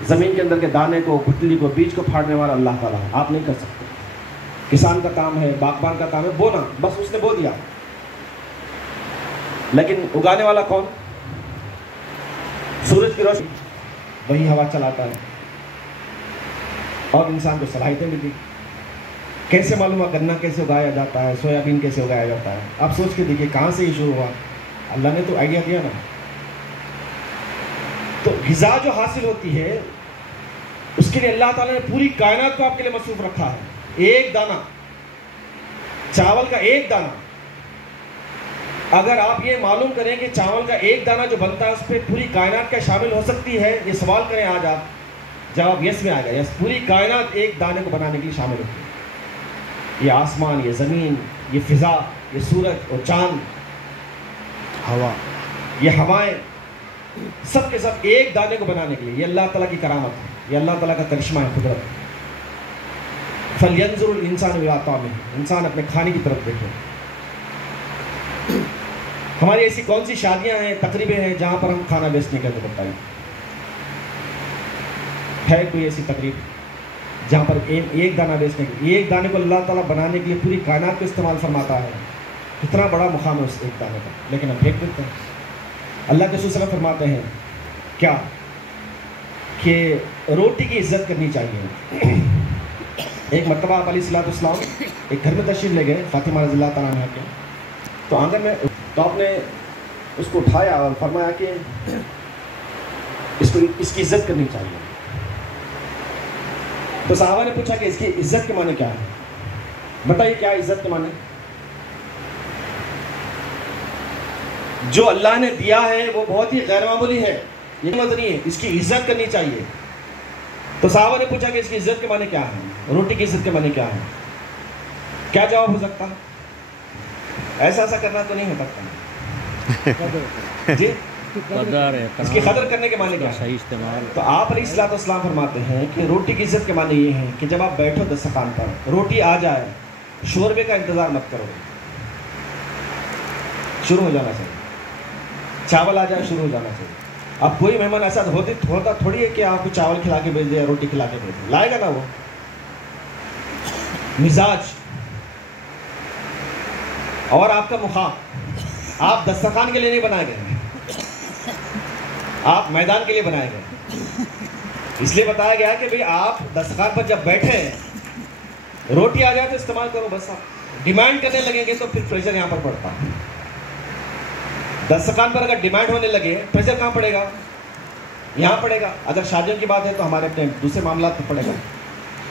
زمین کے اندر کے دانے کو، گٹلی کو، بیج کو پھاڑنے والا اللہ تعالیٰ ہے. آپ نہیں کر سکتے. کسان کا کام ہے، باغبان کا کام ہے بونا، بس اس نے بو دیا. لیکن اگانے والا کون؟ سورج کی روشنی، وہی ہوا چلاتا ہے. اور انسان کو صلاحیتیں ملی. کیسے معلوم ہے گنا کیسے اگایا جاتا ہے، سویابین کیسے اگایا جاتا ہے؟ آپ سوچ کے دیکھیے کہاں سے یہ شروع ہوا. اللہ نے تو آئیڈیا دیا نا. تو غذا جو حاصل ہوتی ہے اس کے لیے اللہ تعالیٰ نے پوری کائنات کو آپ کے لیے مصروف رکھا ہے. ایک دانہ چاول کا، ایک دانہ، اگر آپ یہ معلوم کریں کہ چاول کا ایک دانہ جو بنتا ہے اس پہ پوری کائنات کیا شامل ہو سکتی ہے، یہ سوال کریں آج آپ، جواب یس میں آئے گا. یس، پوری کائنات ایک دانے کو بنانے کے لیے شامل ہوتی ہے. یہ آسمان، یہ زمین، یہ فضا، یہ سورج اور چاند، ہوا، یہ ہوائیں، سب کے سب ایک دانے کو بنانے کے لیے. یہ اللہ تعالیٰ کی کرامت ہے، یہ اللہ تعالیٰ کا کرشمہ ہے، قدرت. فَلْيَنْظُرُ الْإِنسَانُ إِلَىٰ طَعَامِهِ، انسان اپنے کھانے کی طرف دیکھے. ہماری ایسی کون سی شادیاں ہیں، تقریبیں ہیں جہاں پر ہم کھانا ویسٹ نہیں کرتے؟ بتائیے، ہے کوئی ایسی تقریب جہاں پر ایک دانہ ویسٹ نہیں کرتے؟ ایک دانے کو اللہ تعالیٰ بنانے کے لیے پوری کائنات کو استعمال فرماتا ہے. کتنا بڑا مقام ہے اس ایک دانے کا، لیکن ہم پھینک دیتے ہیں. اللہ کے رسول صلی اللہ علیہ وسلم فرماتے ہیں کیا کہ روٹی کی عزت کرنی چاہیے. ایک مرتبہ آپ علیہ الصلوۃ والسلام ایک گھر میں تشریف لے گئے، فاطمہ رضی اللہ تعالیٰ عنہا کے. تو آنگن میں تو آپ نے اس کو اٹھایا اور فرمایا کہ اس کی عزت کرنی چاہیے. تو صحابہ نے پوچھا کہ اس کی عزت کے معنی کیا ہے؟ بتائیے کیا عزت کے معنی؟ جو اللہ نے دیا ہے وہ بہت ہی غیر معمولی ہے، یہ مت نہیں ہے، اس کی عزت کرنی چاہیے۔ تو صحابہ نے پوچھا کہ اس کی عزت کے معنی کیا ہے، روٹی کی عزت کے معنی کیا ہے؟ کیا جواب ہو سکتا؟ ایسا کرنا تو نہیں ہو سکتا جی، اس کی قدر کرنے کے معنی کیا ہے؟ صحیح استعمال۔ تو آپ علیہ الصلوۃ والسلام فرماتے ہیں کہ روٹی کی عزت کے معنی یہ ہے کہ جب آپ بیٹھو دسترخوان پر، روٹی آ جائے، شوربے کا انتظار مت کرو، شروع ہو جانا چاہیے، چاول آ جائے شروع ہو جانا چاہیے۔ اب کوئی مہمان ایسا ہوتا تھوڑی ہے کہ آپ کو چاول کھلا کے بھیج دے یا روٹی کھلا کے بھیج دے، لائے گا نا وہ مزاج اور آپ کا مخاط۔ آپ دسترخوان کے لیے نہیں بنائے گئے، آپ میدان کے لیے بنائے گئے۔ اس لیے بتایا گیا کہ بھئی آپ دسترخوان پر جب بیٹھے روٹی آ جائے تو استعمال کرو، بس آپ ڈیمانڈ کرنے لگیں گے تو پھر پریشر یہاں پر پڑتا ہے۔ دسترخوان پر اگر ڈیمانڈ ہونے لگے پریشر کہاں پڑے گا؟ یہاں پڑے گا۔ اگر شادیوں کی بات ہے تو ہمارے اپنے دوسرے معاملات پر پڑے گا۔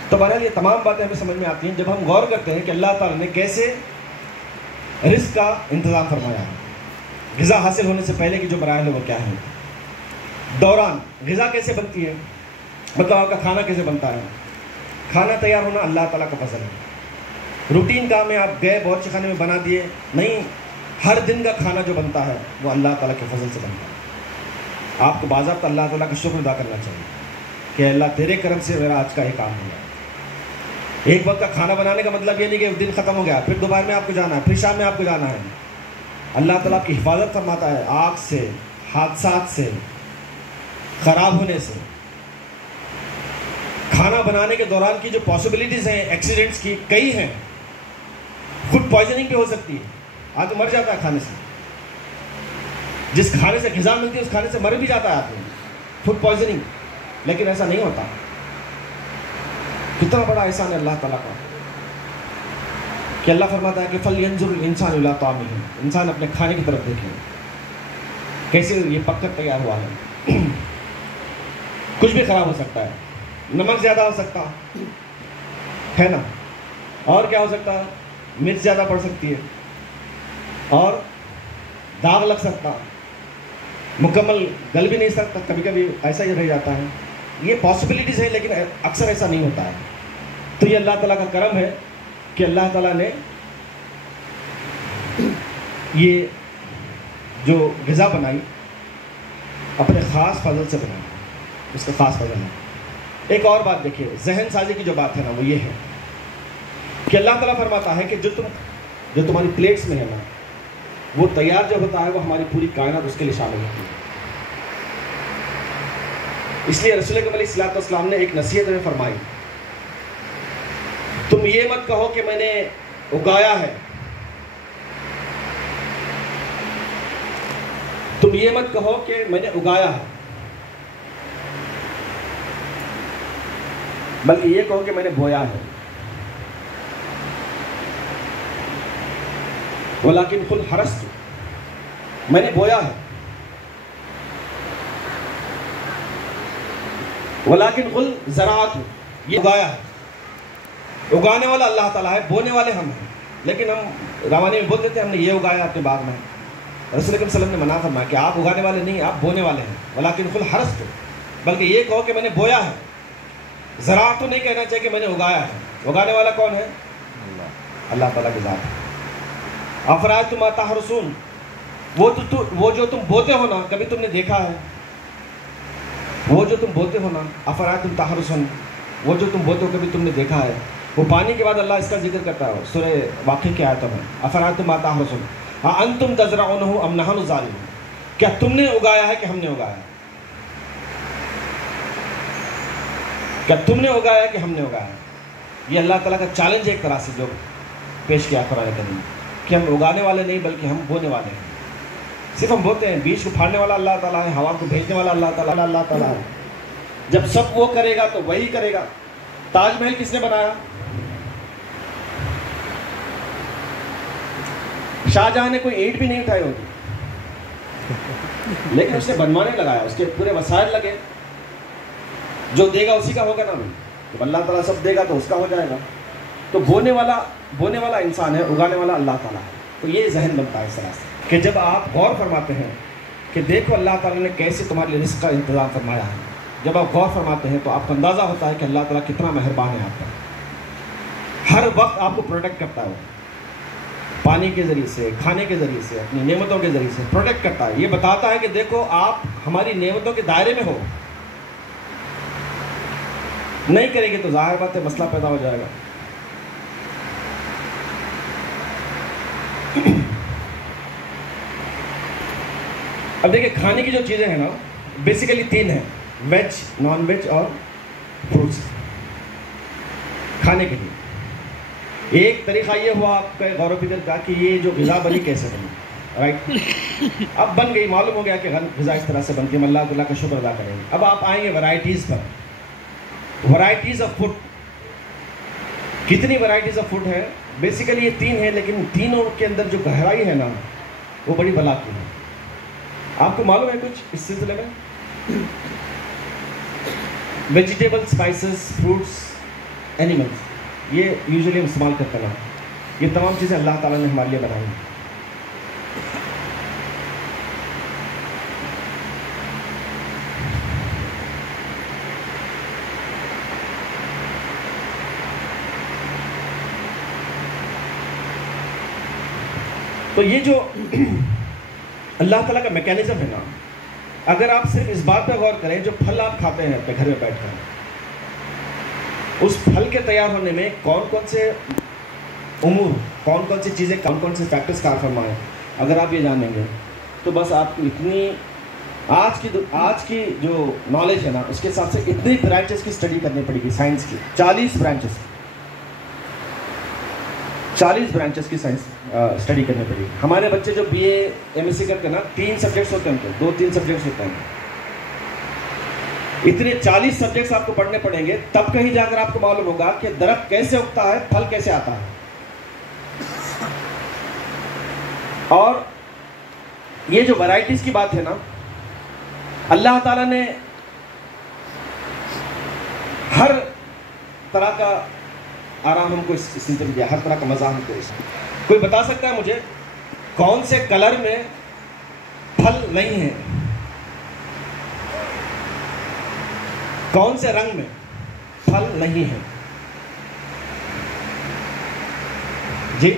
تو بہرحال یہ تمام باتیں ہمیں سمجھ میں آتی ہیں جب ہم غور کرتے ہیں کہ اللہ تعالیٰ نے کیسے رزق کا انتظام فرمایا ہے، غذا حاصل ہونے سے پہلے کی جو مراحل ہے وہ کیا ہے، دوران غذا کیسے بنتی ہے، مطلب آپ کا کھانا کیسے بنتا ہے۔ کھانا تیار ہونا اللہ تعالیٰ کا فضل ہے۔ روٹین کام ہے، آپ گئے باورچی خانے میں بنا دیے، نہیں، ہر دن کا کھانا جو بنتا ہے وہ اللہ تعالیٰ کے فضل سے بنتا ہے۔ آپ کو باضابطہ اللہ تعالیٰ کا شکر ادا کرنا چاہیے کہ اللہ تیرے کرم سے میرا آج کا یہ کام ہوا۔ ایک وقت کا کھانا بنانے کا مطلب یہ نہیں کہ دن ختم ہو گیا، پھر دوپہر میں آپ کو جانا ہے، پھر شام میں آپ کو جانا ہے۔ اللہ تعالیٰ کی حفاظت فرماتا ہے آگ سے، حادثات سے، خراب ہونے سے۔ کھانا بنانے کے دوران کی جو پاسبلٹیز ہیں ایکسیڈنٹس کی کئی ہیں، فوڈ پوائزننگ بھی ہو سکتی ہے، آدمی مر جاتا ہے کھانے سے، جس کھانے سے غذا ملتی ہے اس کھانے سے مر بھی جاتا ہے آدمی، فوڈ پوائزننگ۔ لیکن ایسا نہیں ہوتا۔ کتنا بڑا احسان ہے اللہ تعالیٰ کا کہ اللہ فرماتا ہے کہ فَلْيَنْظُرِ الْإِنسَانُ إِلَىٰ طَعَامِهِ، انسان اپنے کھانے کی طرف دیکھے کیسے یہ پک کر تیار ہوا ہے۔ کچھ بھی خراب ہو سکتا ہے، نمک زیادہ ہو سکتا ہے نا، اور کیا ہو سکتا ہے، مرچ زیادہ پڑ سکتی ہے، اور داغ لگ سکتا، مکمل گل بھی نہیں سکتا، کبھی کبھی ایسا ہی رہ جاتا ہے۔ یہ پاسبلٹیز ہے لیکن اکثر ایسا نہیں ہوتا ہے۔ تو یہ اللہ تعالیٰ کا کرم ہے کہ اللہ تعالیٰ نے یہ جو غذا بنائی اپنے خاص فضل سے بنائی، اس کا خاص فضل ہے۔ ایک اور بات دیکھیے، ذہن سازی کی جو بات ہے نا وہ یہ ہے کہ اللہ تعالیٰ فرماتا ہے کہ جو تمہاری پلیٹس میں ہے نا وہ تیار جب ہوتا ہے وہ ہماری پوری کائنات اس کے لیے شامل ہوتی ہے۔ اس لیے رسول اکرم علیہ الصلوۃ والسلام نے ایک نصیحت میں فرمائی، تم یہ مت کہو کہ میں نے اگایا ہے، تم یہ مت کہو کہ میں نے اگایا ہے، بلکہ یہ کہو کہ میں نے بویا ہے۔ وَلَٰكِنْ قُلْ حَرَثْتُ، میں نے بویا ہے۔ وَلَٰكِنْ قُلْ زَرَعْتُ، یہ اگایا ہے۔ اگانے والا اللہ تعالیٰ ہے، بونے والے ہم ہیں، لیکن ہم روانی میں بول دیتے ہیں ہم نے یہ اگایا اپنے باغ میں۔ رسول اکرم صلی اللہ علیہ وسلم نے منع فرمایا کہ آپ اگانے والے نہیں، آپ بونے والے ہیں۔ وَلَٰكِنْ قُلْ حَرَثْتُ، بلکہ یہ کہو کہ میں نے بویا ہے۔ زراعت تو نہیں کہنا چاہیے کہ میں نے اگایا ہے۔ اگانے والا کون ہے؟ اللہ تعالیٰ کی ذات ہے۔ افرأیتم ما تحرثون، وہ جو تم بوتے ہو نا، کبھی تم نے دیکھا ہے؟ وہ جو تم بوتے ہو نا، افرأیتم تحرثون، وہ جو تم بوتے ہو کبھی تم نے دیکھا ہے؟ وہ پانی کے بعد اللہ اس کا ذکر کرتا ہے سورہ واقعہ کی آیتوں میں، افرأیتم ما تحرثون اانتم تزرعونہ ام نحن الزارعون، کیا تم نے اگایا ہے کہ ہم نے اگایا ہے؟ کیا تم نے اگایا ہے کہ ہم نے اگایا ہے؟ یہ اللہ تعالیٰ کا چیلنج ہے ایک طرح سے جو پیش کیا قرآن کریم کہ ہم اگانے والے نہیں بلکہ ہم بونے والے ہیں۔ صرف ہم بوتے ہیں، بیج کو پھاڑنے والا اللہ تعالیٰ ہے، ہوا کو بھیجنے والا اللہ تعالیٰ ہے۔ جب سب وہ کرے گا تو وہی کرے گا۔ تاج محل کس نے بنایا؟ شاہجہاں نے کوئی اینٹ بھی نہیں اٹھائی ہوتی، لیکن اس نے بنوانے لگایا، اس کے پورے وسائل لگے۔ جو دے گا اسی کا ہوگا نا، جب اللہ تعالیٰ سب دے گا تو اس کا ہو جائے گا۔ تو بونے والا انسان ہے، اگانے والا اللہ تعالیٰ ہے۔ تو یہ ذہن بنتا ہے اس طرح سے۔ کہ جب آپ غور فرماتے ہیں کہ دیکھو اللہ تعالیٰ نے کیسے تمہارے لیے رزق کا انتظام فرمایا ہے، جب آپ غور فرماتے ہیں تو آپ کو اندازہ ہوتا ہے کہ اللہ تعالیٰ کتنا مہربان ہے آپ پر، ہر وقت آپ کو پروٹیکٹ کرتا ہے، پانی کے ذریعے سے، کھانے کے ذریعے سے، اپنی نعمتوں کے ذریعے سے پروٹیکٹ کرتا ہے. یہ بتاتا ہے کہ دیکھو آپ ہماری نعمتوں کے دائرے میں ہو، نہیں کریں گے تو ظاہر بات ہے مسئلہ پیدا ہو جائے گا. اب دیکھیں کھانے کی جو چیزیں ہیں نا بیسیکلی 3 ہیں، ویج، نان ویج اور فروٹس کھانے کے لیے. ایک طریقہ یہ ہوا آپ کا غور و فکر کا کہ یہ جو غذا بنی کیسے بنی، رائٹ؟ اب بن گئی، معلوم ہو گیا کہ غذا اس طرح سے بنتی ہے، ہم اللہ کا شکر ادا کریں گے. اب آپ آئیں گے varieties per, varieties of food. کتنی ورائٹیز آف فوڈ ہے؟ بیسیکلی یہ 3 ہیں، لیکن تینوں کے اندر جو گہرائی ہے نا وہ بڑی بلا کی ہے. آپ کو معلوم ہے کچھ اس سلسلے میں؟ ویجیٹیبل، اسپائسز، فروٹس، اینیملس، یہ یوزلی ہم استعمال کرتے ہیں. یہ تمام چیزیں اللہ تعالیٰ نے ہمارے لیے بنائی ہیں. تو یہ جو اللہ تعالیٰ کا میکینزم ہے نا، اگر آپ صرف اس بات پہ غور کریں، جو پھل آپ کھاتے ہیں اپنے گھر میں بیٹھ کر، اس پھل کے تیار ہونے میں کون کون سے امور، کون کون سی چیزیں، کون کون سے فیکٹرز کار فرما ہیں، اگر آپ یہ جانیں گے تو بس آپ کو اتنی آج کی جو نالج ہے نا اس کے حساب سے اتنی برانچز کی اسٹڈی کرنی پڑے گی سائنس کی. 40 برانچز کی سائنس اسٹڈی کرنی پڑے گی. ہمارے بچے جو B A M S C کرتے ہیں نا 3 سبجیکٹس ہوتے ہیں، 2-3 سبجیکٹس ہوتے ہیں. اتنے 40 سبجیکٹس آپ کو پڑھنے پڑیں گے، تب کہیں جا کر آپ کو معلوم ہوگا کہ درخت کیسے اگتا ہے، پھل کیسے آتا ہے. اور یہ جو ورائٹیز کی بات ہے نا، اللہ تعالیٰ نے ہر طرح کا آرام ہم کو اس سلسلے میں دیا، ہر طرح کا مزہ ہم کو. کوئی بتا سکتا ہے مجھے کون سے کلر میں پھل نہیں ہے، کون سے رنگ میں پھل نہیں ہے؟ جی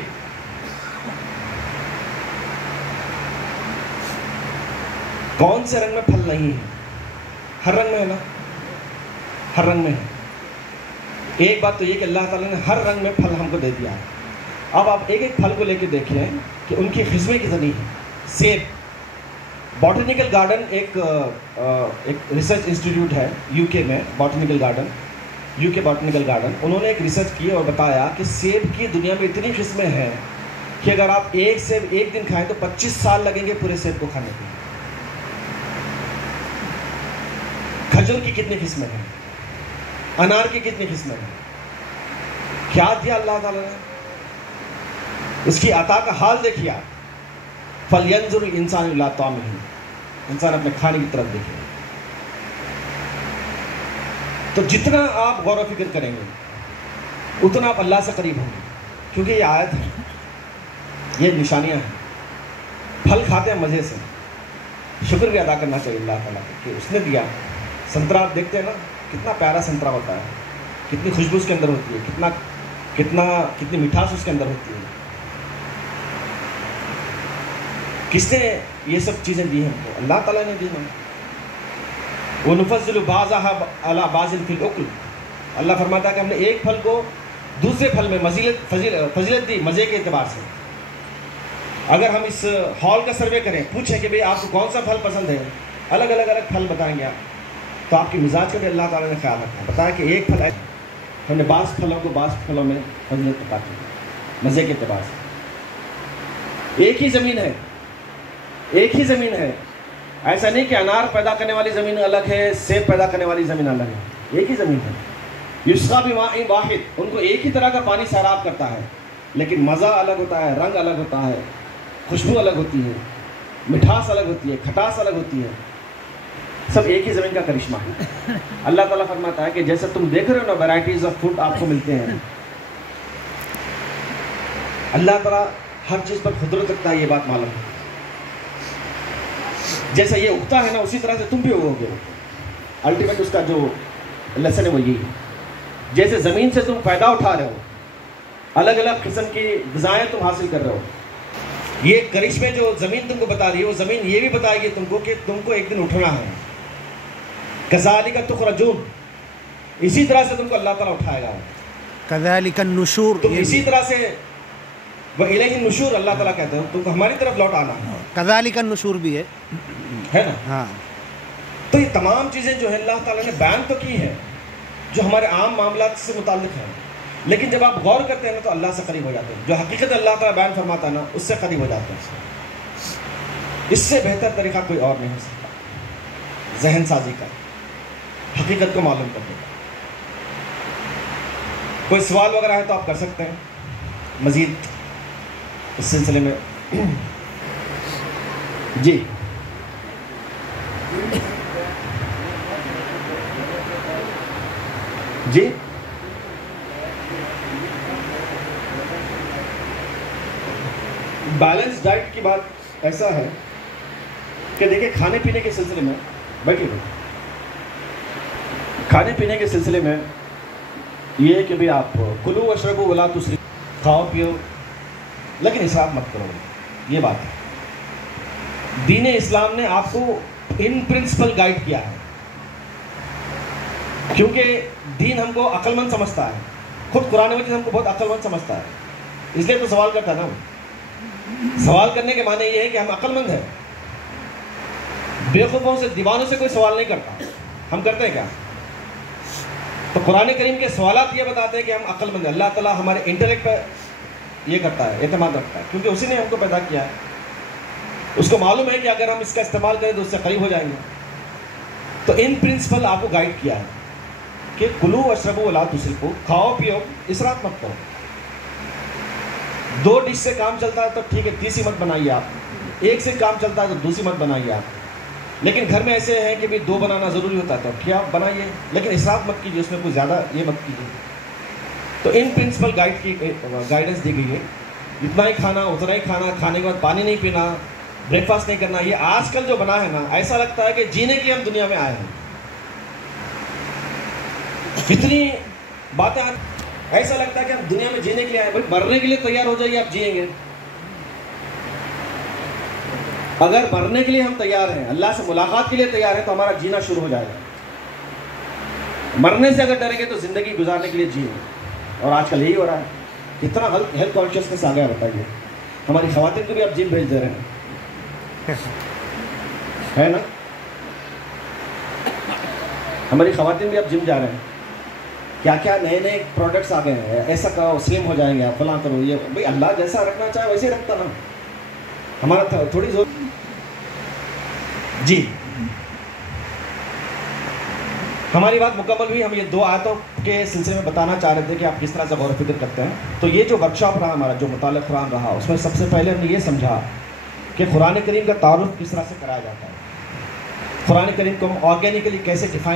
کون سے رنگ میں پھل نہیں ہے؟ ہر رنگ میں ہے نا، ہر رنگ میں ہے. ایک بات تو یہ کہ اللہ تعالیٰ نے ہر رنگ میں پھل ہم کو دے دیا ہے. اب آپ ایک ایک پھل کو لے کے دیکھیں کہ ان کی قسمیں کتنی ہیں. سیب، باٹنیکل گارڈن ایک ریسرچ انسٹیٹیوٹ ہے یو کے میں، باٹنیکل گارڈن، انہوں نے ایک ریسرچ کی اور بتایا کہ سیب کی دنیا میں اتنی قسمیں ہیں کہ اگر آپ ایک سیب ایک دن کھائیں تو 25 سال لگیں گے پورے سیب کو کھانے کے. کھجور کی کتنی قسمیں ہیں، انار کی کتنی قسمیں ہیں. کیا دیا اللہ تعالیٰ نے، اس کی عطا کا حال دیکھیے. فَلْيَنْظُرِ الْإِنسَانُ إِلَىٰ طَعَامِهِ، انسان اپنے کھانے کی طرف دیکھے. تو جتنا آپ غور و فکر کریں گے اتنا آپ اللہ سے قریب ہوں گے، کیونکہ یہ آیت ہے، یہ نشانیاں ہیں. پھل کھاتے ہیں مزے سے، شکر بھی ادا کرنا چاہیے اللہ تعالیٰ کو کہ اس نے دیا. سنترا آپ دیکھتے ہیں نا، کتنا پیارا سنترا ہوتا ہے، کتنی خوشبو اس کے اندر ہوتی ہے، کتنی مٹھاس اس کے اندر ہوتی ہے. کس نے یہ سب چیزیں دی ہیں ہم کو؟ اللہ تعالیٰ نے دی ہیں. وَنُفَضِّلُ بَعْضَهَا عَلَىٰ بَعْضٍ فِي الْأُكْلِ، اللہ فرماتا ہے کہ ہم نے ایک پھل کو دوسرے پھل میں فضیلت دی مزے کے اعتبار سے. اگر ہم اس ہال کا سروے کریں، پوچھیں کہ بھئی آپ کو کون سا پھل پسند ہے، الگ پھل بتائیں گے آپ، تو آپ کی مزاج کا بھی اللہ تعالیٰ نے خیال رکھا ہے. بتایا کہ ایک پھل ہے، ہم نے بعض پھلوں میں فضیلت بتا دی مزے کے اعتبار سے. ایک ہی زمین ہے، ایسا نہیں کہ انار پیدا کرنے والی زمین الگ ہے، سیب پیدا کرنے والی زمین الگ ہے. ایک ہی زمین ہے. یسقیٰ بماء واحد، ان کو ایک ہی طرح کا پانی سیراب کرتا ہے، لیکن مزہ الگ ہوتا ہے، رنگ الگ ہوتا ہے، خوشبو الگ ہوتی ہے، مٹھاس الگ ہوتی ہے، کھٹاس الگ ہوتی ہے. سب ایک ہی زمین کا کرشمہ ہے. اللہ تعالیٰ فرماتا ہے کہ جیسے تم دیکھ رہے ہو نا ویرائٹیز آف فوڈ آپ کو ملتے ہیں، اللہ تعالیٰ ہر چیز پر قدرت رکھتا ہے، یہ بات معلوم ہے. جیسا یہ اگتا ہے نا اسی طرح سے تم بھی اگو گے. الٹیمیٹ اس کا جو لیسن ہے وہ یہی ہے. جیسے زمین سے تم فائدہ اٹھا رہے ہو, الگ الگ قسم کی غذائیں تم حاصل کر رہے ہو, یہ کرشمے جو زمین تم کو بتا رہی ہے وہ زمین یہ بھی بتائے گی تم کو کہ تم کو ایک دن اٹھنا ہے. کذالک تخرجون, اسی طرح سے تم کو اللہ تعالیٰ اٹھائے گا. کذالک النشور, تم اسی طرح سے وَإِلَيْهِ النُّشُورُ اللہ تعالیٰ کہتے ہیں تم کو ہماری طرف لوٹ آنا ہے. کذالک النشور بھی ہے نا. ہاں. تو یہ تمام چیزیں جو ہے اللہ تعالیٰ نے بیان تو کی ہے جو ہمارے عام معاملات سے متعلق ہیں, لیکن جب آپ غور کرتے ہیں نا تو اللہ سے قریب ہو جاتے ہیں. جو حقیقت اللہ تعالیٰ بیان فرماتا ہے نا اس سے قریب ہو جاتے ہیں. اس سے بہتر طریقہ کوئی اور نہیں ہو سکتا ذہن سازی کا, حقیقت کو معلوم کرنے کا. کوئی سوال وغیرہ ہے تو آپ کر سکتے ہیں مزید اس سلسلے میں. جی جی بیلنس ڈائٹ کی بات ایسا ہے کہ دیکھیں کھانے پینے کے سلسلے میں بیٹھیے کھانے پینے کے سلسلے میں یہ ہے کہ بھی آپ کلو واشربوا ولا تسرفوا, کھاؤ پیو لیکن اسراف مت کرو. یہ بات ہے. دین اسلام نے آپ کو ان پرنسپل گائیڈ کیا ہے کیونکہ دین ہم کو عقل مند سمجھتا ہے. خود قرآن مجید ہم کو بہت عقل مند سمجھتا ہے, اس لیے تو سوال کرتا ہے نا. سوال کرنے کے معنی یہ ہے کہ ہم عقل مند ہیں. بیوقوفوں سے دیوانوں سے کوئی سوال نہیں کرتا. ہم کرتے ہیں کیا؟ تو قرآن کریم کے سوالات یہ بتاتے ہیں کہ ہم عقل مند ہیں. اللہ تعالیٰ ہمارے انٹلیکٹ پہ یہ کرتا ہے, اعتماد رکھتا ہے, کیونکہ اسی نے ہم کو پیدا کیا ہے. اس کو معلوم ہے کہ اگر ہم اس کا استعمال کریں تو اس سے قریب ہو جائیں گے. تو ان پرنسپل آپ کو گائیڈ کیا ہے کہ کلو واشربوا ولا تسرفوا, کھاؤ پیو اسراف مت کرو. 2 ڈش سے کام چلتا ہے تو ٹھیک ہے تیسری مت بنائیے آپ, 1 سے کام چلتا ہے تو دوسری مت بنائیے آپ. لیکن گھر میں ایسے ہیں کہ بھی 2 بنانا ضروری ہوتا ہے تو ٹھیک آپ بنائیے, لیکن اسراف مت کیجیے, اس میں کوئی زیادہ یہ مت کیجیے. تو ان پرنسپل گائیڈنس دی گئی ہے. جتنا ہی کھانا اتنا ہی کھانا, کھانے کے بعد پانی نہیں پینا, بریک فاسٹ نہیں کرنا. یہ آج کل جو بنا ہے نا ایسا لگتا ہے کہ جینے کے لیے ہم دنیا میں آئے ہیں. اتنی باتیں ایسا لگتا ہے کہ ہم دنیا میں جینے کے لیے آئے ہیں. مرنے کے لیے تیار ہو جائیے, آپ جئیں گے. اگر مرنے کے لیے ہم تیار ہیں, اللہ سے ملاقات کے لیے تیار ہیں, تو ہمارا جینا شروع ہو جائے گا. مرنے سے اگر ڈریں گے تو زندگی گزارنے کے لیے جیئیں. اور آج کل یہی ہو رہا ہے. کتنا ہیلتھ کانشیسنس آ گیا بتائیے. ہماری خواتین کو بھی آپ جم بھیج دے رہے ہیں, ہے نا. ہماری خواتین بھی آپ جم جا رہے ہیں. کیا کیا نئے نئے پروڈکٹس آ گئے ہیں. ایسا کرو سلم ہو جائیں گے آپ, فلاں کرو. یہ بھائی اللہ جیسا رکھنا چاہے ویسے ہی رکھتا نا, ہمارا تھوڑی زور. جی ہماری بات مکمل ہوئی. ہم یہ 2 آیتوں کے سلسلے میں بتانا چاہ رہے تھے کہ آپ کس طرح سے غور و فکر کرتے ہیں. تو یہ جو ورک شاپ رہا ہمارا, جو مطالعہ قرآن رہا, اس میں سب سے پہلے ہم نے یہ سمجھا کہ قرآن کریم کا تعارف کس طرح سے کرایا جاتا ہے, قرآن کریم کو ہم آرگینکلی کیسے ڈیفائن